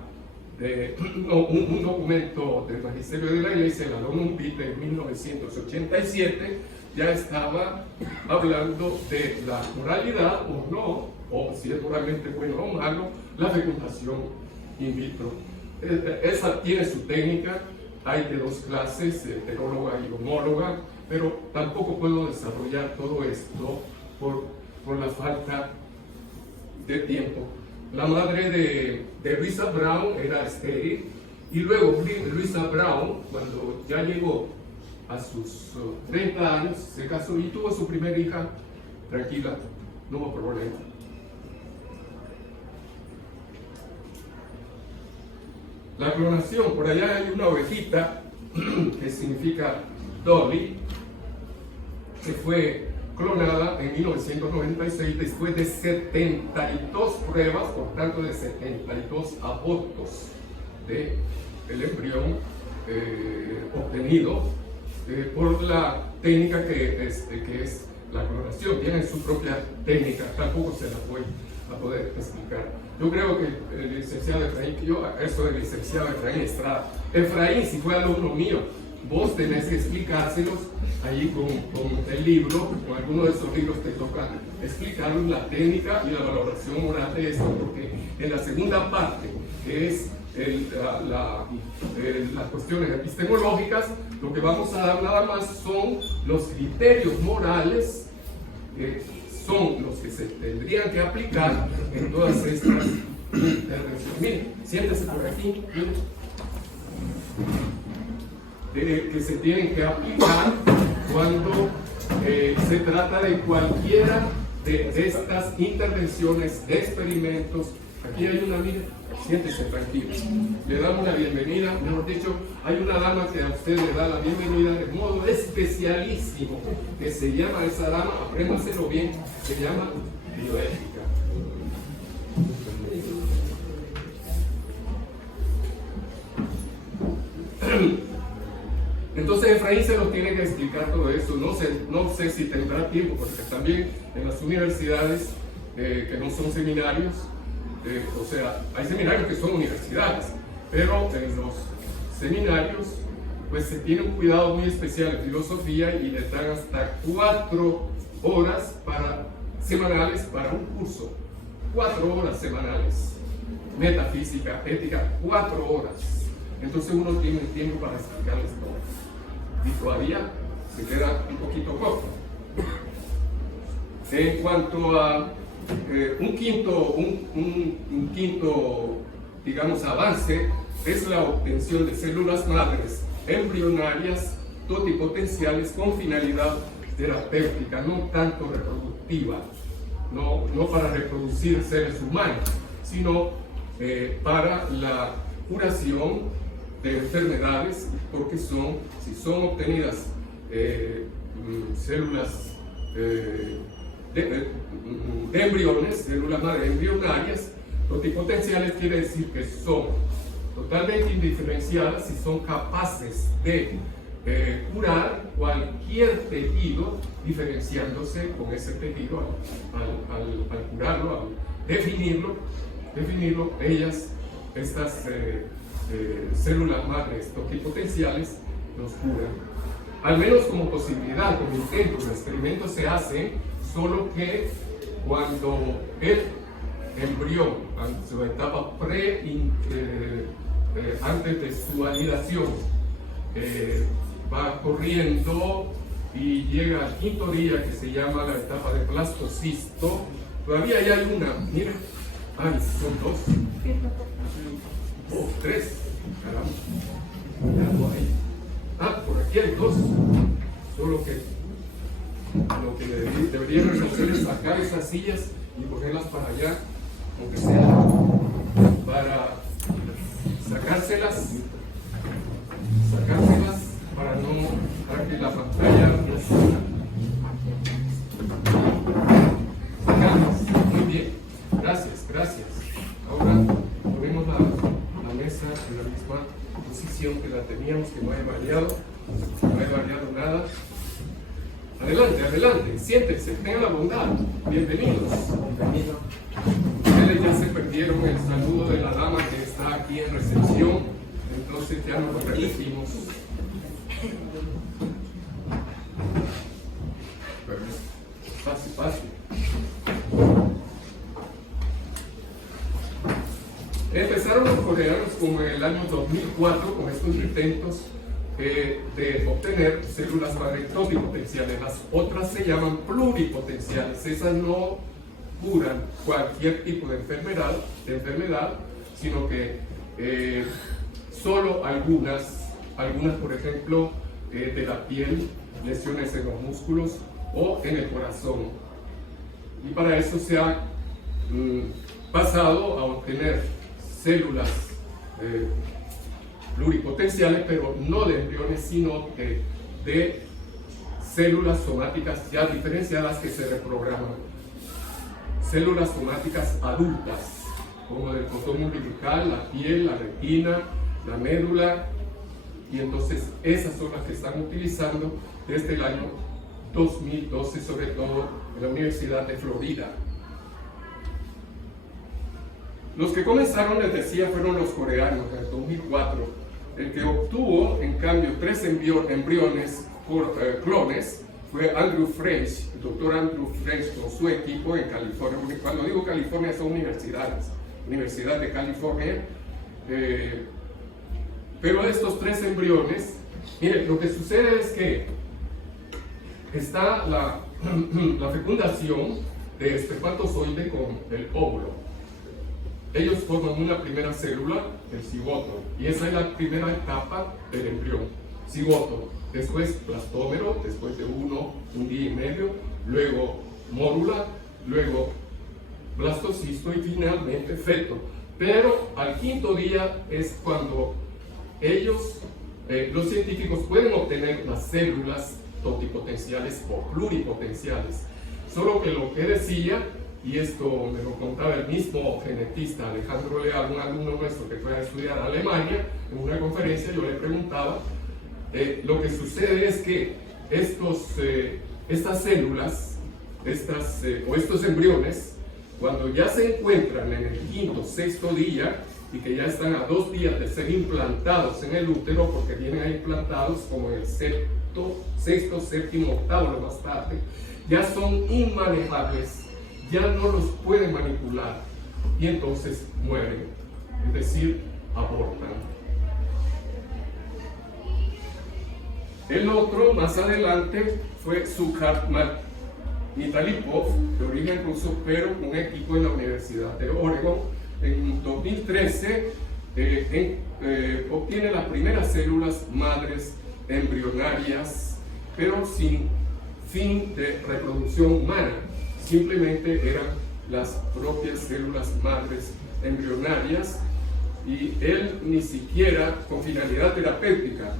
un documento del Magisterio de la Iglesia, el Adonum Vitae, en 1987, ya estaba hablando de la moralidad o no, o si es moralmente bueno o malo, la fecundación in vitro. Esa tiene su técnica, hay de dos clases, heteróloga y homóloga, pero tampoco puedo desarrollar todo esto por la falta de tiempo. La madre de Louisa Brown era estéril, y luego Louisa Brown, cuando ya llegó a sus 30 años, se casó y tuvo su primera hija tranquila, no hubo problema. La clonación, por allá hay una ovejita que significa Dolly, que fue clonada en 1996 después de 72 pruebas, por tanto de 72 abortos del embrión obtenido por la técnica que es la clonación. Tienen su propia técnica, tampoco se la voy a poder explicar. Yo creo que el licenciado Efraín, eso del licenciado Efraín Estrada, Efraín, si fue alumno mío, vos tenés que explicárselos allí con el libro, con alguno de esos libros te toca explicarles la técnica y la valoración moral de esto, porque en la segunda parte, que es las cuestiones epistemológicas, lo que vamos a dar nada más son los criterios morales que son los que se tendrían que aplicar en todas estas intervenciones. Miren, siéntese por aquí, miren. Que se tienen que aplicar cuando se trata de cualquiera de estas intervenciones, de experimentos. Aquí hay una, mire, siéntese tranquilo. Le damos la bienvenida, mejor dicho, hay una dama que a usted le da la bienvenida de modo especialísimo, que se llama esa dama, apréndaselo bien, se llama bioética. Entonces Efraín se nos tiene que explicar todo eso. No sé si tendrá tiempo, porque también en las universidades que no son seminarios, o sea, hay seminarios que son universidades, pero en los seminarios pues se tiene un cuidado muy especial en filosofía y le dan hasta 4 horas semanales para un curso. 4 horas semanales. Metafísica, ética, 4 horas. Entonces uno tiene tiempo para explicarles todo. Y todavía se queda un poquito corto. En cuanto a un quinto, digamos, avance, es la obtención de células madres embrionarias totipotenciales con finalidad terapéutica, no tanto reproductiva, no para reproducir seres humanos, sino para la curación de enfermedades, porque si son obtenidas células de embriones, células madre embrionarias, totipotenciales, quiere decir que son totalmente indiferenciadas y son capaces de curar cualquier tejido, diferenciándose con ese tejido al curarlo, al definirlo, estas células madres totipotenciales nos curan. Al menos como posibilidad, como intento, los experimentos se hacen, solo que cuando embrión, en su etapa antes de su anidación, va corriendo y llega al quinto día, que se llama la etapa de blastocisto. Todavía hay una, mira, son dos, tres, caramba, por aquí hay dos, solo que lo que deberíamos hacer es sacar esas sillas y ponerlas para allá, aunque sea para sacárselas para que la pantalla no suba. Sacamos, muy bien, gracias. Ahora ponemos la mesa en la misma posición que la teníamos, que no haya variado nada. Adelante, siéntense, tengan la bondad. Bienvenidos. Ustedes ya se perdieron el saludo de la dama que está aquí en recepción, entonces ya no lo repetimos. Pero es fácil. Empezaron los coreanos como en el año 2004 con estos intentos de obtener células madre totipotenciales. Las otras se llaman pluripotenciales. Esas no curan cualquier tipo de enfermedad, sino que solo algunas, por ejemplo, de la piel, lesiones en los músculos o en el corazón. Y para eso se ha pasado a obtener células pluripotenciales, pero no de embriones, sino de células somáticas ya diferenciadas que se reprograman. Células somáticas adultas, como del cordón umbilical, la piel, la retina, la médula, y entonces esas son las que están utilizando desde el año 2012, sobre todo en la Universidad de Florida. Los que comenzaron, les decía, fueron los coreanos en el 2004. El que obtuvo, en cambio, 3 embriones clones fue Andrew French, el doctor Andrew French, con su equipo en California. Cuando digo California son universidades, Universidad de California. Pero estos 3 embriones, miren, lo que sucede es que está la fecundación de espermatozoide con el óvulo. Ellos forman una primera célula, el cigoto, y esa es la primera etapa del embrión. Cigoto, después plastómero, después de un día y medio, luego mórula, luego blastocisto y finalmente feto. Pero al quinto día es cuando ellos, los científicos, pueden obtener las células totipotenciales o pluripotenciales. Solo que lo que decía, y esto me lo contaba el mismo genetista Alejandro Leal, un alumno nuestro que fue a estudiar a Alemania, en una conferencia yo le preguntaba, lo que sucede es que estas células, o estos embriones, cuando ya se encuentran en el quinto, sexto día, y que ya están a 2 días de ser implantados en el útero, porque vienen ahí implantados como en el sexto, séptimo, octavo, lo más tarde, ya son inmanejables, ya no los pueden manipular y entonces mueren, es decir, abortan. El otro, más adelante, fue Sukhar Mitalipov, de origen ruso, pero con un equipo en la Universidad de Oregon. En 2013 obtiene las primeras células madres embrionarias, pero sin fin de reproducción humana. Simplemente eran las propias células madres embrionarias, y él ni siquiera con finalidad terapéutica,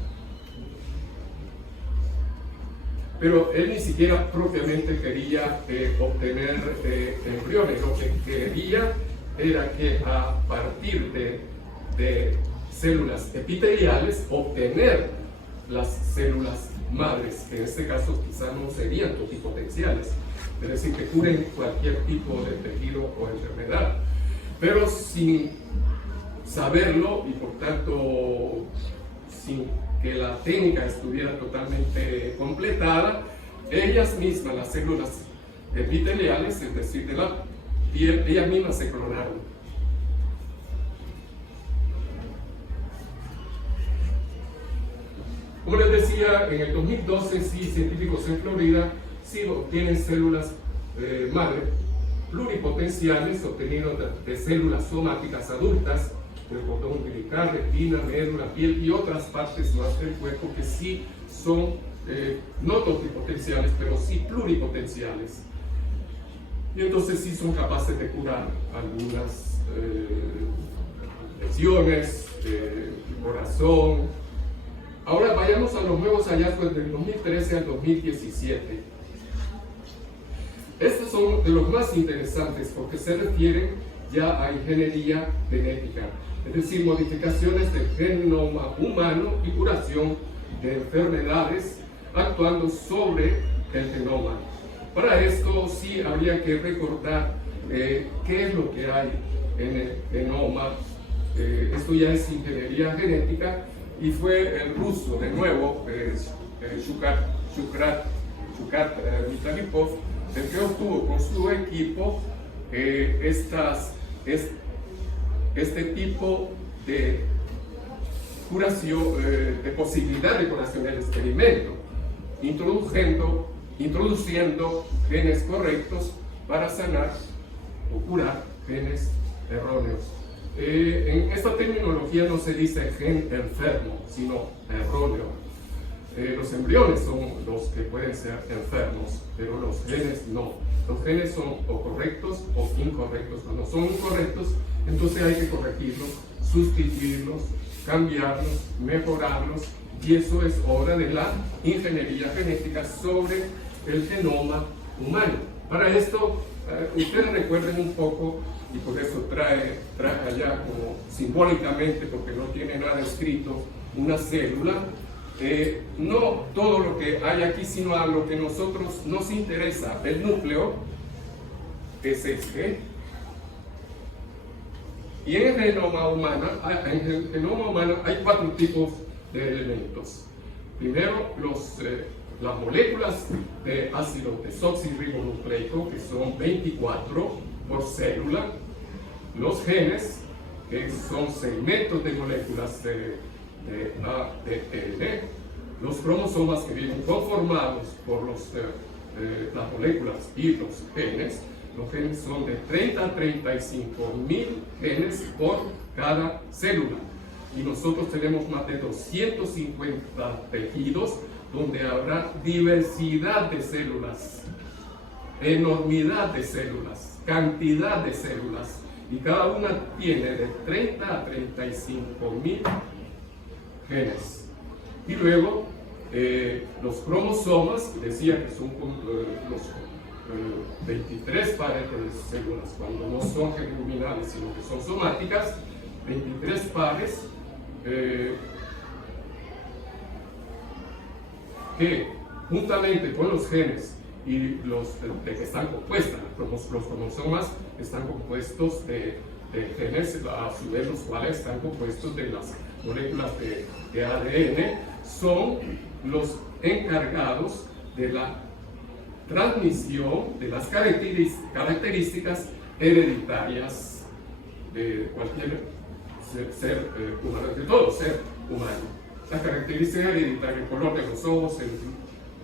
pero él ni siquiera propiamente quería obtener embriones. Lo que quería era que a partir de células epiteliales obtener las células madres, que en este caso quizás no serían totipotenciales, es decir, que curen cualquier tipo de tejido o enfermedad, pero sin saberlo y por tanto sin que la técnica estuviera totalmente completada, ellas mismas, las células epiteliales, es decir, de la piel, ellas mismas se clonaron. Como les decía, en el 2012 sí, científicos en Florida sí obtienen células madre pluripotenciales obtenidas de células somáticas adultas, del cordón umbilical, retina, médula, piel y otras partes más del cuerpo que sí son no totipotenciales, pero sí pluripotenciales. Y entonces sí son capaces de curar algunas lesiones, corazón. Ahora vayamos a los nuevos hallazgos del 2013 al 2017. Estos son de los más interesantes porque se refieren ya a ingeniería genética, es decir, modificaciones del genoma humano y curación de enfermedades actuando sobre el genoma. Para esto sí habría que recordar qué es lo que hay en el genoma. Esto ya es ingeniería genética y fue el ruso, de nuevo, Shukrat Mitralipov, el que obtuvo con su equipo este tipo de curación, de posibilidad de curación del experimento, introduciendo genes correctos para sanar o curar genes erróneos. En esta terminología no se dice gen enfermo, sino erróneo. Los embriones son los que pueden ser enfermos, pero los genes no. Los genes son o correctos o incorrectos. Cuando son incorrectos, entonces hay que corregirlos, sustituirlos, cambiarlos, mejorarlos, y eso es obra de la ingeniería genética sobre el genoma humano. Para esto, ustedes recuerden un poco, y por eso traje allá como simbólicamente, porque no tiene nada escrito, una célula. No todo lo que hay aquí, sino a lo que a nosotros nos interesa. El núcleo es este. Y en el genoma humano hay 4 tipos de elementos. Primero, las moléculas de ácido desoxirribonucleico, que son 24 por célula. Los genes, que son segmentos de moléculas de ADN, los cromosomas que vienen conformados por las moléculas y los genes. Los genes son de 30 a 35 mil genes por cada célula. Y nosotros tenemos más de 250 tejidos donde habrá diversidad de células, enormidad de células, cantidad de células. Y cada una tiene de 30 a 35 mil genes. Y luego los cromosomas, decía que son los 23 pares de células, cuando no son germinales sino que son somáticas, 23 pares que juntamente con los genes y los de que están compuestas, los cromosomas están compuestos de genes, a su vez los cuales están compuestos de las moléculas de ADN, son los encargados de la transmisión de las características hereditarias de cualquier ser humano, de todo ser humano. Las características hereditarias, el color de los ojos,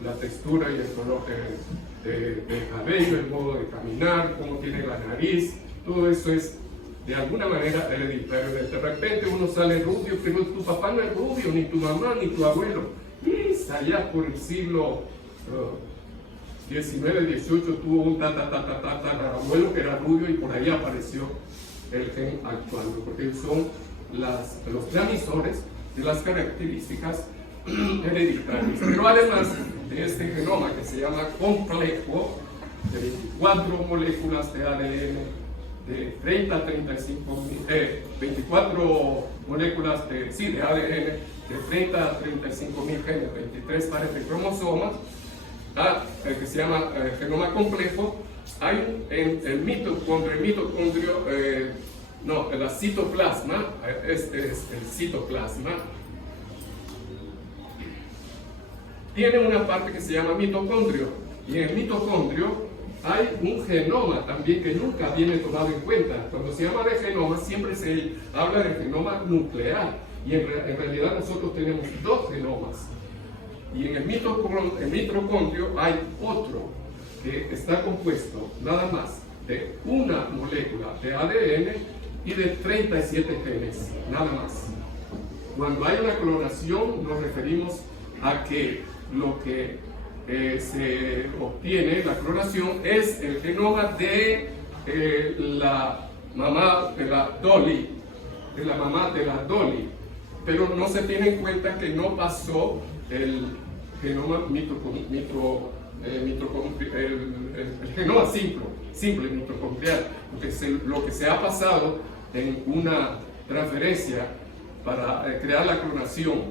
la textura y el color del cabello, el modo de caminar, cómo tiene la nariz, todo eso es de alguna manera hereditario. De repente uno sale rubio, pero tu papá no es rubio, ni tu mamá, ni tu abuelo. Y allá por el siglo 19, 18 tuvo un abuelo que era rubio y por ahí apareció el gen actuando, porque son los transmisores de las características hereditarias. Pero además de este genoma que se llama complejo, de 24 moléculas de ADN, de 30 a 35 24 moléculas de ADN, de 30 a 35 mil genes, 23 pares de cromosomas, que se llama genoma complejo. Hay el mitocondrio, el citoplasma, este es el citoplasma, tiene una parte que se llama mitocondrio, y en el mitocondrio hay un genoma también que nunca viene tomado en cuenta. Cuando se llama de genoma, siempre se habla del genoma nuclear, y en realidad nosotros tenemos dos genomas. Y en el mitocondrio hay otro que está compuesto nada más de una molécula de ADN y de 37 genes, nada más. Cuando hay una clonación nos referimos a que lo que se obtiene, la clonación, es el genoma de la mamá de la Dolly, pero no se tiene en cuenta que no pasó el genoma el genoma simple mitocondrial, porque lo que se ha pasado en una transferencia para crear la clonación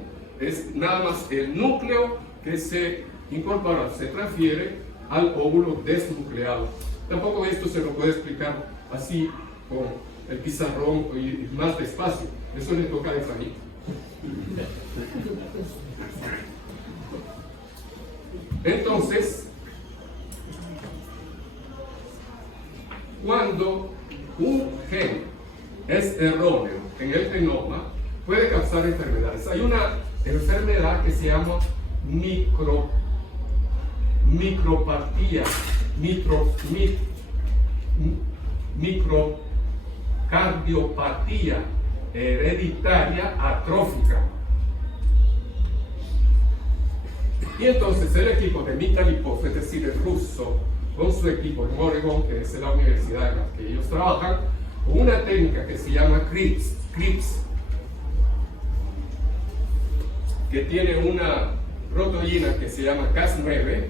es nada más el núcleo que se incorpora, se transfiere al óvulo desnucleado. Tampoco esto se lo puede explicar así con el pizarrón y más despacio, eso le toca de Fanny. Entonces, cuando un gen es erróneo en el genoma, puede causar enfermedades. Hay una enfermedad que se llama micropatía, microcardiopatía hereditaria atrófica. Y entonces el equipo de Mikalipov, es decir, el ruso, con su equipo en Oregon, que es la universidad en la que ellos trabajan, con una técnica que se llama CRISPR, que tiene una proteína que se llama Cas9.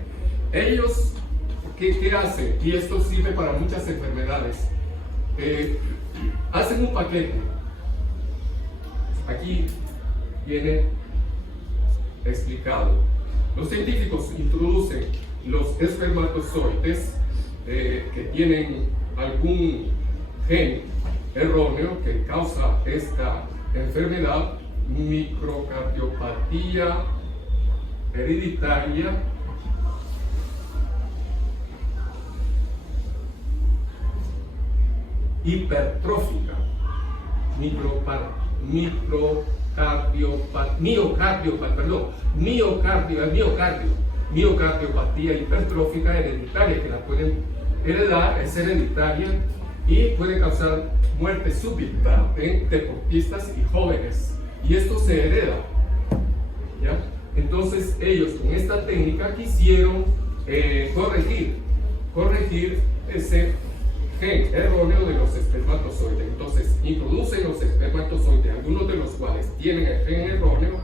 Ellos, ¿qué hacen? Y esto sirve para muchas enfermedades. Hacen un paquete. Aquí viene explicado. Los científicos introducen los espermatozoides que tienen algún gen erróneo que causa esta enfermedad, microcardiopatía hereditaria hipertrófica, miocardiopatía hipertrófica hereditaria, que la pueden heredar, es hereditaria y puede causar muerte súbita en deportistas y jóvenes, y esto se hereda, ¿ya? Entonces ellos con esta técnica quisieron corregir ese gen erróneo de los espermatozoides. Entonces introducen los espermatozoides, algunos de los cuales tienen el gen erróneo,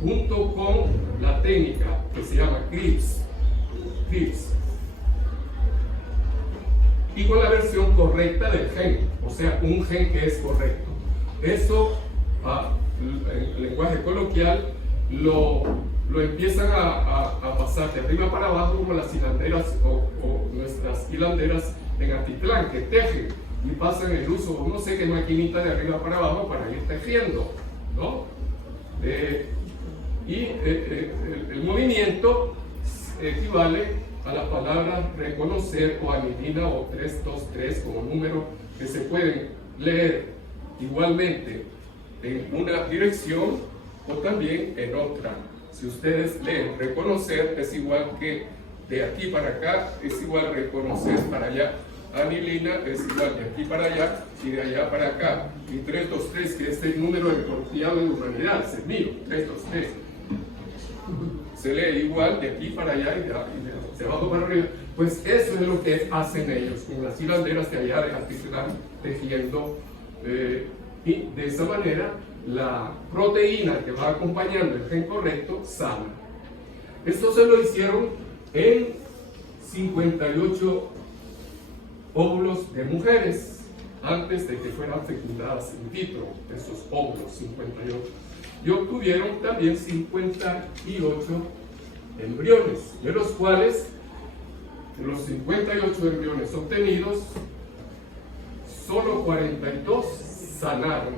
junto con la técnica que se llama CRISPR, y con la versión correcta del gen, o sea, un gen que es correcto. Eso, en lenguaje coloquial, lo empiezan a pasar de arriba para abajo, como las hilanderas o nuestras hilanderas en Atitlán, que tejen y pasan el uso, no sé qué maquinita de arriba para abajo para ir tejiendo, ¿no? El movimiento equivale a la palabra reconocer o anilina o 323 como número que se pueden leer igualmente en una dirección o también en otra. Si ustedes leen reconocer, es igual que de aquí para acá, es igual reconocer para allá. Anilina es igual de aquí para allá y de allá para acá. Y 323, que es el número del confiado de humanidad, es el mío, 323. Se lee igual de aquí para allá y de abajo para arriba. Pues eso es lo que hacen ellos con las hilanderas de allá de Atitlán, tejiendo, y de esa manera la proteína que va acompañando el gen correcto sana. Esto se lo hicieron en 58 óvulos de mujeres antes de que fueran fecundadas in vitro, esos óvulos 58, y obtuvieron también 58 embriones, de los cuales de los 58 embriones obtenidos, solo 42 sanaron,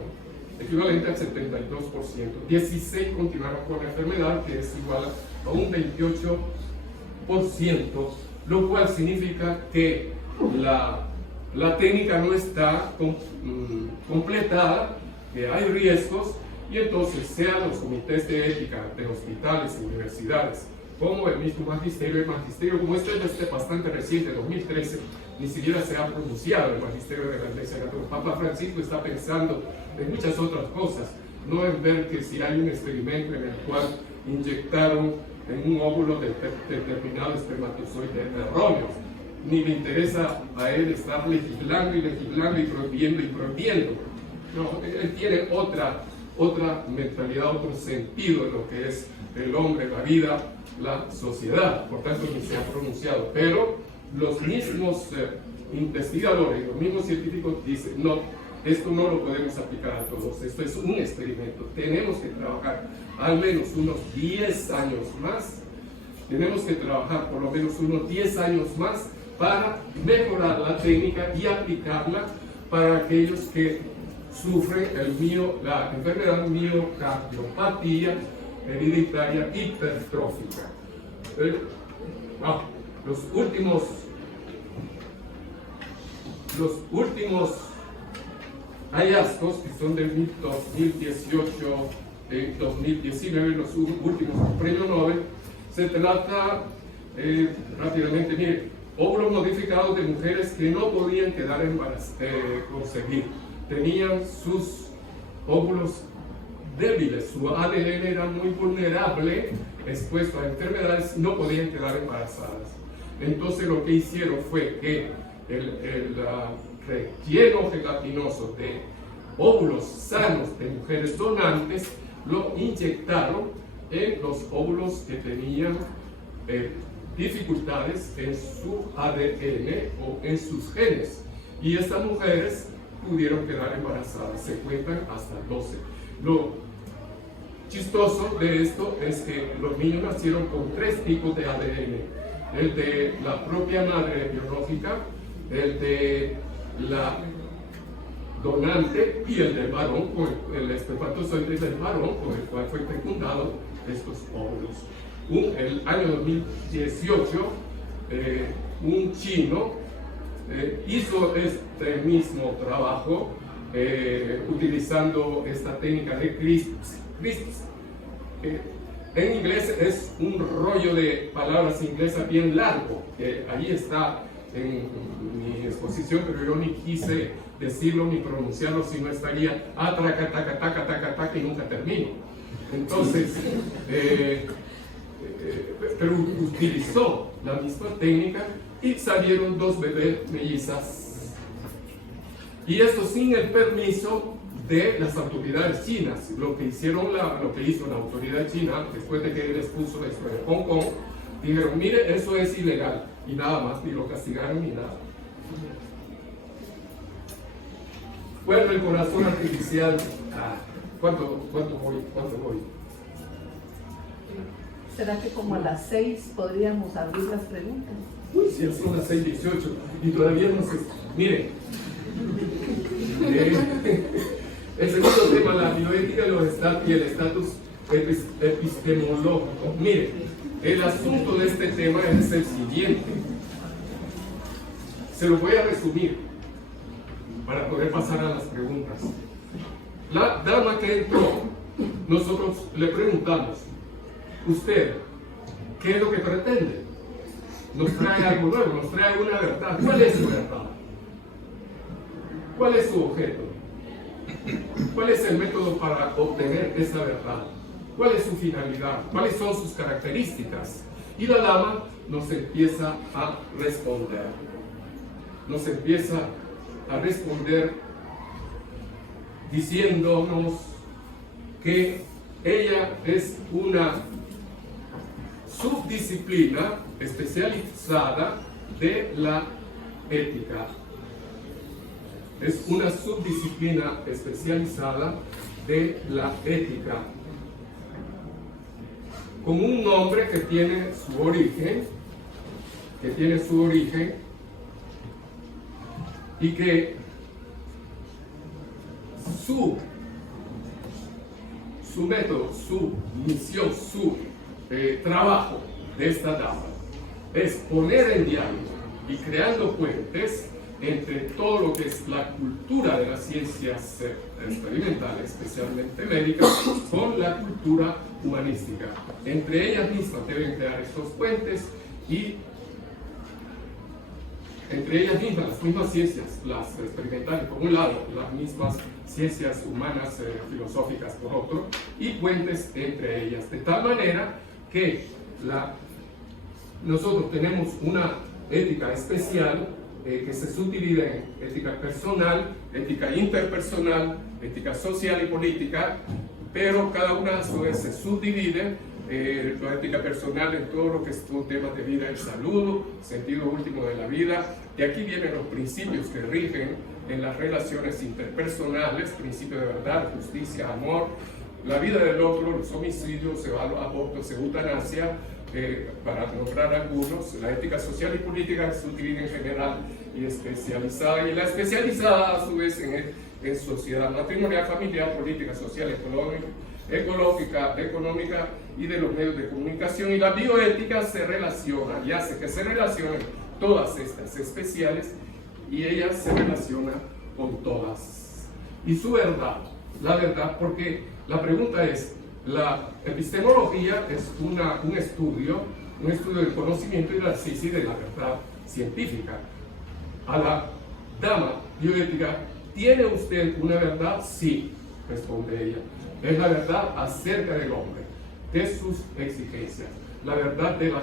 equivalente al 72%. 16 continuaron con la enfermedad, que es igual a un 28% lo cual significa que la técnica no está completada, que hay riesgos, y entonces sean los comités de ética de hospitales y universidades, como el mismo magisterio, como esto es bastante reciente, 2013, ni siquiera se ha pronunciado el magisterio de la Iglesia Católica. Papa Francisco está pensando en muchas otras cosas, no en ver que si hay un experimento en el cual inyectaron en un óvulo determinado espermatozoide erróneos, ni le interesa a él estar legislando y prohibiendo. No, él tiene otra mentalidad, otro sentido en lo que es el hombre, la vida, la sociedad. Por tanto, ni se ha pronunciado. Pero los mismos investigadores, los mismos científicos dicen, no, esto no lo podemos aplicar a todos, esto es un experimento, tenemos que trabajar al menos unos 10 años más, tenemos que trabajar por lo menos unos 10 años más para mejorar la técnica y aplicarla para aquellos que sufren la enfermedad miocardiopatía hereditaria hipertrófica. Los últimos hallazgos, que son del 2018, 2019, los últimos premios Nobel, se trata rápidamente, mire, óvulos modificados de mujeres que no podían quedar concebir, tenían sus óvulos débiles, su ADN era muy vulnerable, expuesto a enfermedades, no podían quedar embarazadas. Entonces lo que hicieron fue que el relleno gelatinoso de óvulos sanos de mujeres donantes lo inyectaron en los óvulos que tenían dificultades en su ADN o en sus genes, y estas mujeres pudieron quedar embarazadas, se cuentan hasta 12. Lo chistoso de esto es que los niños nacieron con 3 tipos de ADN, el de la propia madre biológica, el de la donante y el del varón, el espermatozoide del varón con el cual fue fecundado estos óvulos. El año 2018, un chino hizo este mismo trabajo utilizando esta técnica de CRISPR. En inglés es un rollo de palabras inglesas bien largo, ahí está en mi exposición, pero yo ni quise decirlo ni pronunciarlo, si no estaría taca, y nunca termino. Entonces, pero utilizó la misma técnica y salieron 2 bebés mellizas. Y esto sin el permiso de las autoridades chinas. Lo que hizo la autoridad china, después de que él expuso esto en Hong Kong, dijeron, mire, eso es ilegal, y nada más, ni lo castigaron ni nada. Bueno, el corazón artificial, ¿cuánto voy? ¿Será que como a las 6 podríamos abrir las preguntas? Uy, si son las 6:18 y todavía no se... Miren, el segundo tema, la bioética y el estatus epistemológico. Miren, el asunto de este tema es el siguiente. Se lo voy a resumir para poder pasar a las preguntas. La dama que entró, nosotros le preguntamos, ¿usted qué es lo que pretende? Nos trae algo nuevo, nos trae una verdad. ¿Cuál es su verdad? ¿Cuál es su objeto? ¿Cuál es el método para obtener esa verdad? ¿Cuál es su finalidad? ¿Cuáles son sus características? Y la dama nos empieza a responder. Nos empieza a responder diciéndonos que ella es una subdisciplina especializada de la ética. Es una subdisciplina especializada de la ética, con un nombre que tiene su origen, y que su método, su misión, su trabajo de esta dama es poner en diálogo y creando puentes entre todo lo que es la cultura de las ciencias experimentales, especialmente médicas, con la cultura humanística. Entre ellas mismas deben crear estos puentes y entre ellas mismas, las mismas ciencias, las experimentales por un lado, las mismas ciencias humanas filosóficas por otro, y puentes entre ellas, de tal manera que nosotros tenemos una ética especial que se subdivide en ética personal, ética interpersonal, ética social y política, pero cada una a su vez se subdivide. La ética personal en todo lo que son temas de vida y salud, sentido último de la vida. De aquí vienen los principios que rigen en las relaciones interpersonales, principios de verdad, justicia, amor, la vida del otro, los homicidios, abortos, eutanasia, para nombrar algunos. La ética social y política se subdivide en general y especializada, y la especializada a su vez en sociedad matrimonial, familiar, política, social, económica y de los medios de comunicación. Y la bioética se relaciona y hace que se relacionen todas estas especiales, y ella se relaciona con todas. Y su verdad, la verdad, porque la pregunta es, la epistemología es un estudio del conocimiento y del análisis de la verdad científica. A la dama bioética, ¿tiene usted una verdad? Sí, responde ella. Es la verdad acerca del hombre, de sus exigencias, la verdad de la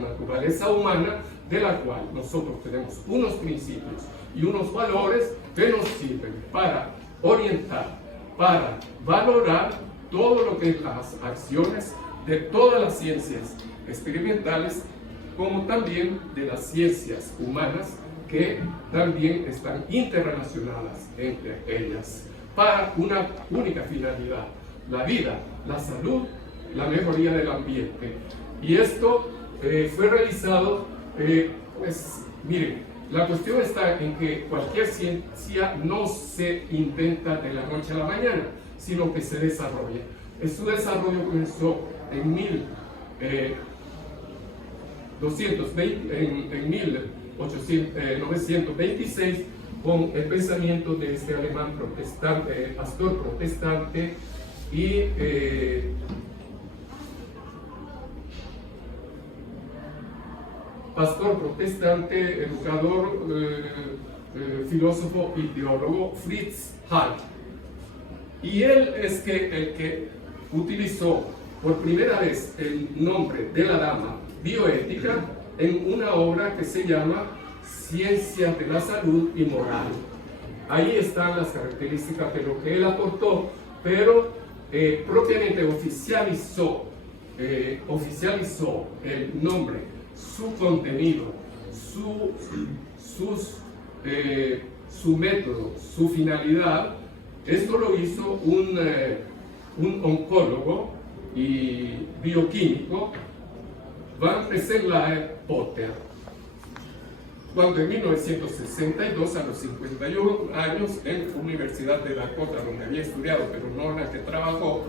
naturaleza humana, de la cual nosotros tenemos unos principios y unos valores que nos sirven para orientar, para valorar todo lo que es las acciones de todas las ciencias experimentales, como también de las ciencias humanas, que también están interrelacionadas entre ellas, para una única finalidad: la vida, la salud, la mejoría del ambiente. Y esto fue realizado, pues miren, la cuestión está en que cualquier ciencia no se inventa de la noche a la mañana, sino que se desarrolla. Su desarrollo comenzó en 1926 con el pensamiento de este alemán protestante, pastor protestante y educador, filósofo y teólogo, Fritz Hall. Y él es el que utilizó por primera vez el nombre de la dama bioética en una obra que se llama Ciencias de la Salud y Moral. Ahí están las características de lo que él aportó, pero propiamente oficializó el nombre, su contenido, su método, su finalidad. Esto lo hizo un oncólogo y bioquímico, Van Rensselaer Potter, cuando en 1962, a los 51 años, en la Universidad de Dakota, donde había estudiado, pero no en la que trabajó,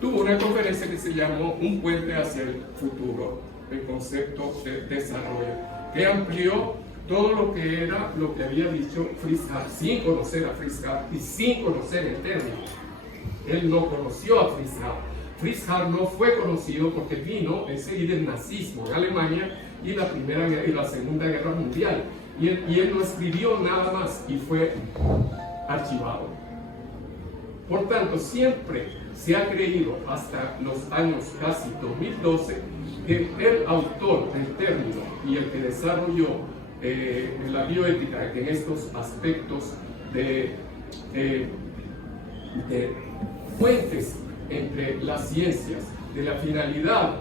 tuvo una conferencia que se llamó Un puente hacia el futuro, el concepto de desarrollo, que amplió todo lo que era lo que había dicho Fritz Hall, sin conocer a Fritz Hall y sin conocer el término. Él no conoció a Fritz Hall. Fritz Hall no fue conocido porque vino enseguida el nazismo en Alemania y la Primera y la Segunda Guerra Mundial. Y él no escribió nada más y fue archivado. Por tanto, siempre se ha creído, hasta los años casi 2012, que el autor del término y el que desarrolló la bioética en estos aspectos de fuentes entre las ciencias, de la finalidad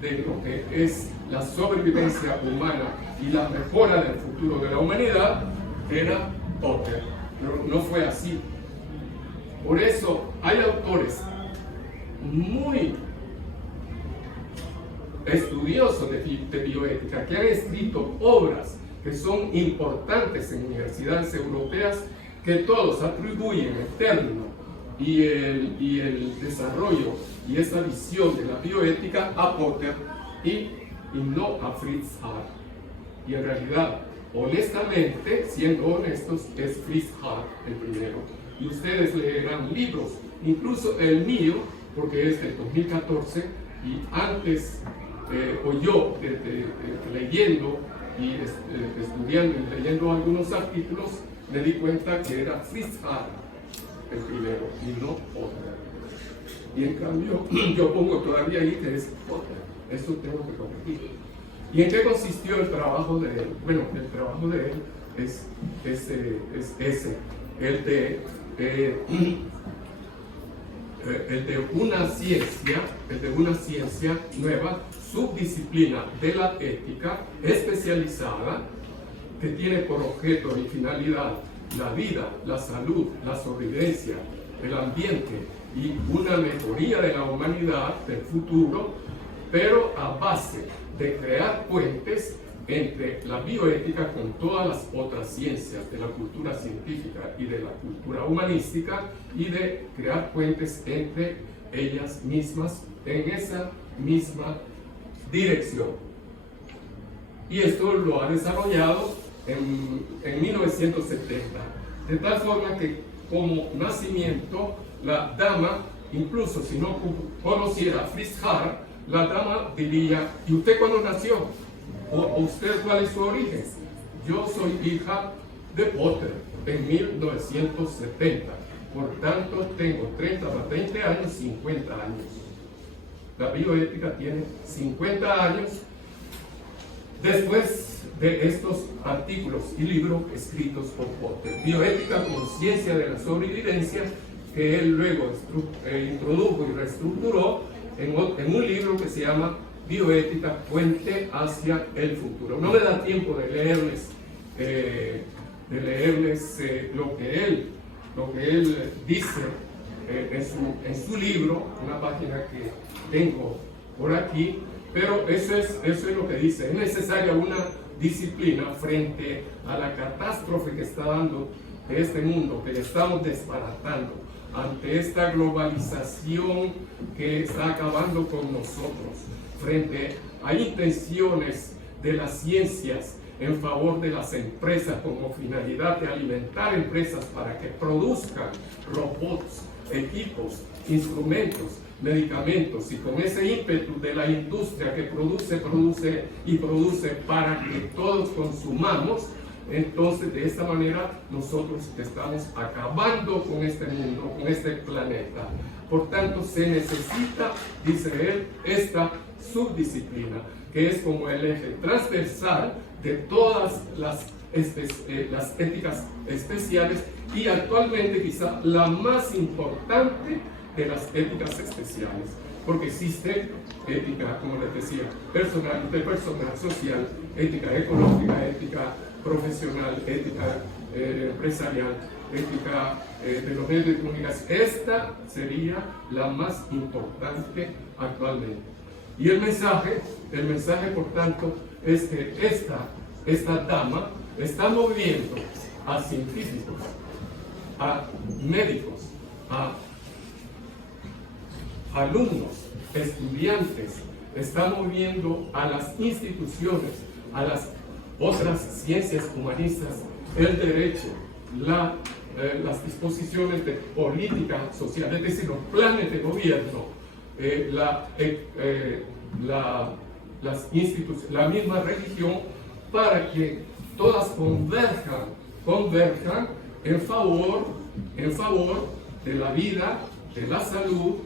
de lo que es la sobrevivencia humana y la mejora del futuro de la humanidad, era Potter. Pero no fue así. Por eso hay autores muy estudiosos de bioética que han escrito obras que son importantes en universidades europeas, que todos atribuyen el término y el desarrollo y esa visión de la bioética a Potter y no a Fritz Hart. Y en realidad, honestamente, siendo honestos, es Fritz Hart el primero. Y ustedes leerán libros, incluso el mío, porque es del 2014, y antes, o yo, leyendo y estudiando y leyendo algunos artículos, me di cuenta que era Fritz Hart el primero y no Potter. Y en cambio, yo pongo todavía ahí que es Potter. Eso tengo que corregir. ¿Y en qué consistió el trabajo de él? Bueno, el trabajo de él es ese, el de una ciencia nueva, subdisciplina de la ética especializada, que tiene por objeto y finalidad la vida, la salud, la sobrevivencia, el ambiente y una mejoría de la humanidad del futuro, pero a base de crear puentes entre la bioética con todas las otras ciencias de la cultura científica y de la cultura humanística, y de crear puentes entre ellas mismas en esa misma dirección. Y esto lo ha desarrollado en 1970, de tal forma que como nacimiento la dama, incluso si no conociera a Fritz Hart, la dama diría: ¿y usted cuándo nació? ¿O usted cuál es su origen? Yo soy hija de Potter en 1970, por tanto tengo 30 más 20 años, 50 años. La bioética tiene 50 años después de estos artículos y libros escritos por Potter. Bioética, conciencia de la sobrevivencia, que él luego introdujo y reestructuró en un libro que se llama Bioética, puente hacia el futuro. No me da tiempo de leerles lo que él dice en su libro, una página que tengo por aquí, pero eso es lo que dice. Es necesaria una disciplina frente a la catástrofe que está dando de este mundo, que le estamos desbaratando, ante esta globalización que está acabando con nosotros, frente a intenciones de las ciencias en favor de las empresas como finalidad de alimentar empresas para que produzcan robots, equipos, instrumentos, medicamentos, y con ese ímpetu de la industria que produce para que todos consumamos. Entonces, de esta manera nosotros estamos acabando con este mundo, con este planeta. Por tanto, se necesita, dice él, esta subdisciplina, que es como el eje transversal de todas las éticas especiales, y actualmente quizá la más importante de las éticas especiales, porque existe ética, como les decía, personal, interpersonal, social, ética ecológica, ética profesional, ética empresarial, ética de los medios de comunicación. Esta sería la más importante actualmente. Y el mensaje, por tanto, es que esta dama está moviendo a científicos, a médicos, a alumnos, estudiantes, está moviendo a las instituciones, a las otras ciencias humanistas, el derecho, las disposiciones de política social, es decir, los planes de gobierno, la misma religión, para que todas converjan en favor de la vida, de la salud,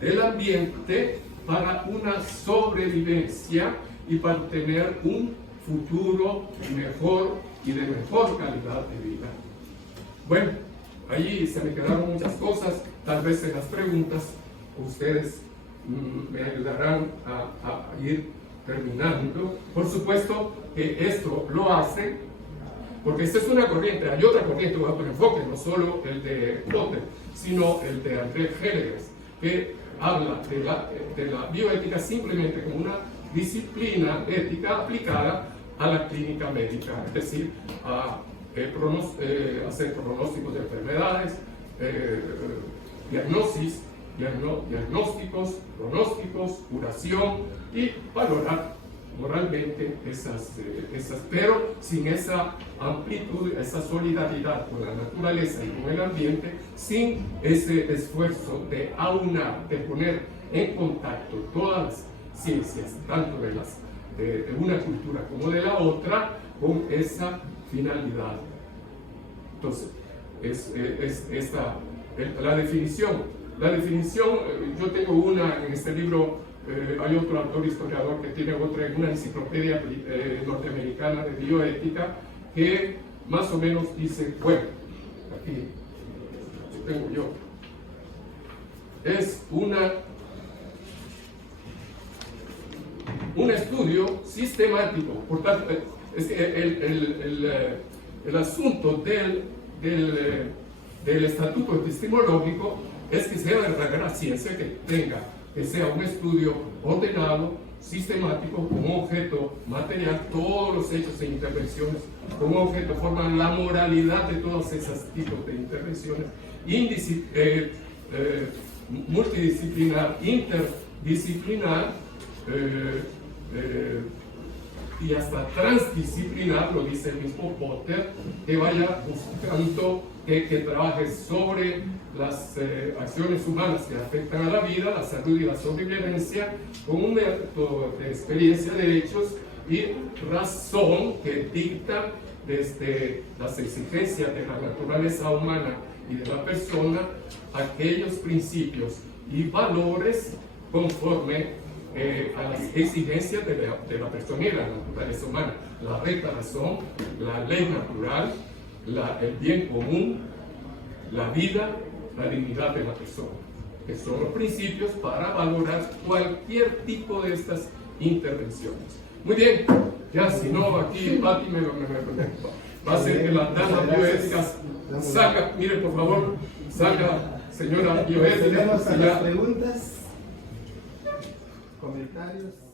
del ambiente, para una sobrevivencia y para tener un futuro mejor y de mejor calidad de vida. Bueno, allí se me quedaron muchas cosas, tal vez en las preguntas ustedes me ayudarán a ir terminando. Por supuesto que esto lo hace porque esta es una corriente, hay otra corriente, otro enfoque, no solo el de Potter, sino el de André Hellegers, que habla de la bioética simplemente como una disciplina ética aplicada a la clínica médica, es decir, a hacer pronósticos de enfermedades, diagnosis, diagnósticos, pronósticos, curación y valorar moralmente esas, pero sin esa amplitud, esa solidaridad con la naturaleza y con el ambiente, sin ese esfuerzo de aunar, de poner en contacto todas las ciencias, tanto de una cultura como de la otra, con esa finalidad. Entonces, la definición, yo tengo una en este libro. Hay otro autor historiador que tiene otra en una enciclopedia norteamericana de bioética que más o menos dice, bueno, aquí lo tengo yo, es un estudio sistemático. Por tanto, es que el asunto del estatuto epistemológico es que sea verdadera ciencia, que sea un estudio ordenado, sistemático, con un objeto material, todos los hechos e intervenciones, con un objeto forman la moralidad de todos esos tipos de intervenciones, multidisciplinar, interdisciplinar, y hasta transdisciplinar, lo dice el mismo Potter, que vaya buscando que trabaje sobre las acciones humanas que afectan a la vida, la salud y la sobrevivencia, con un método de experiencia de hechos y razón que dicta desde las exigencias de la naturaleza humana y de la persona aquellos principios y valores conforme a las exigencias de la persona y la naturaleza humana, la recta razón, la ley natural, el bien común, la vida, la dignidad de la persona, que son los principios para valorar cualquier tipo de estas intervenciones. Muy bien, ya si no, aquí Pati va a hacer que las damas bioéticas salga, mire por favor, salga señora bioética. Tenemos a las preguntas, comentarios.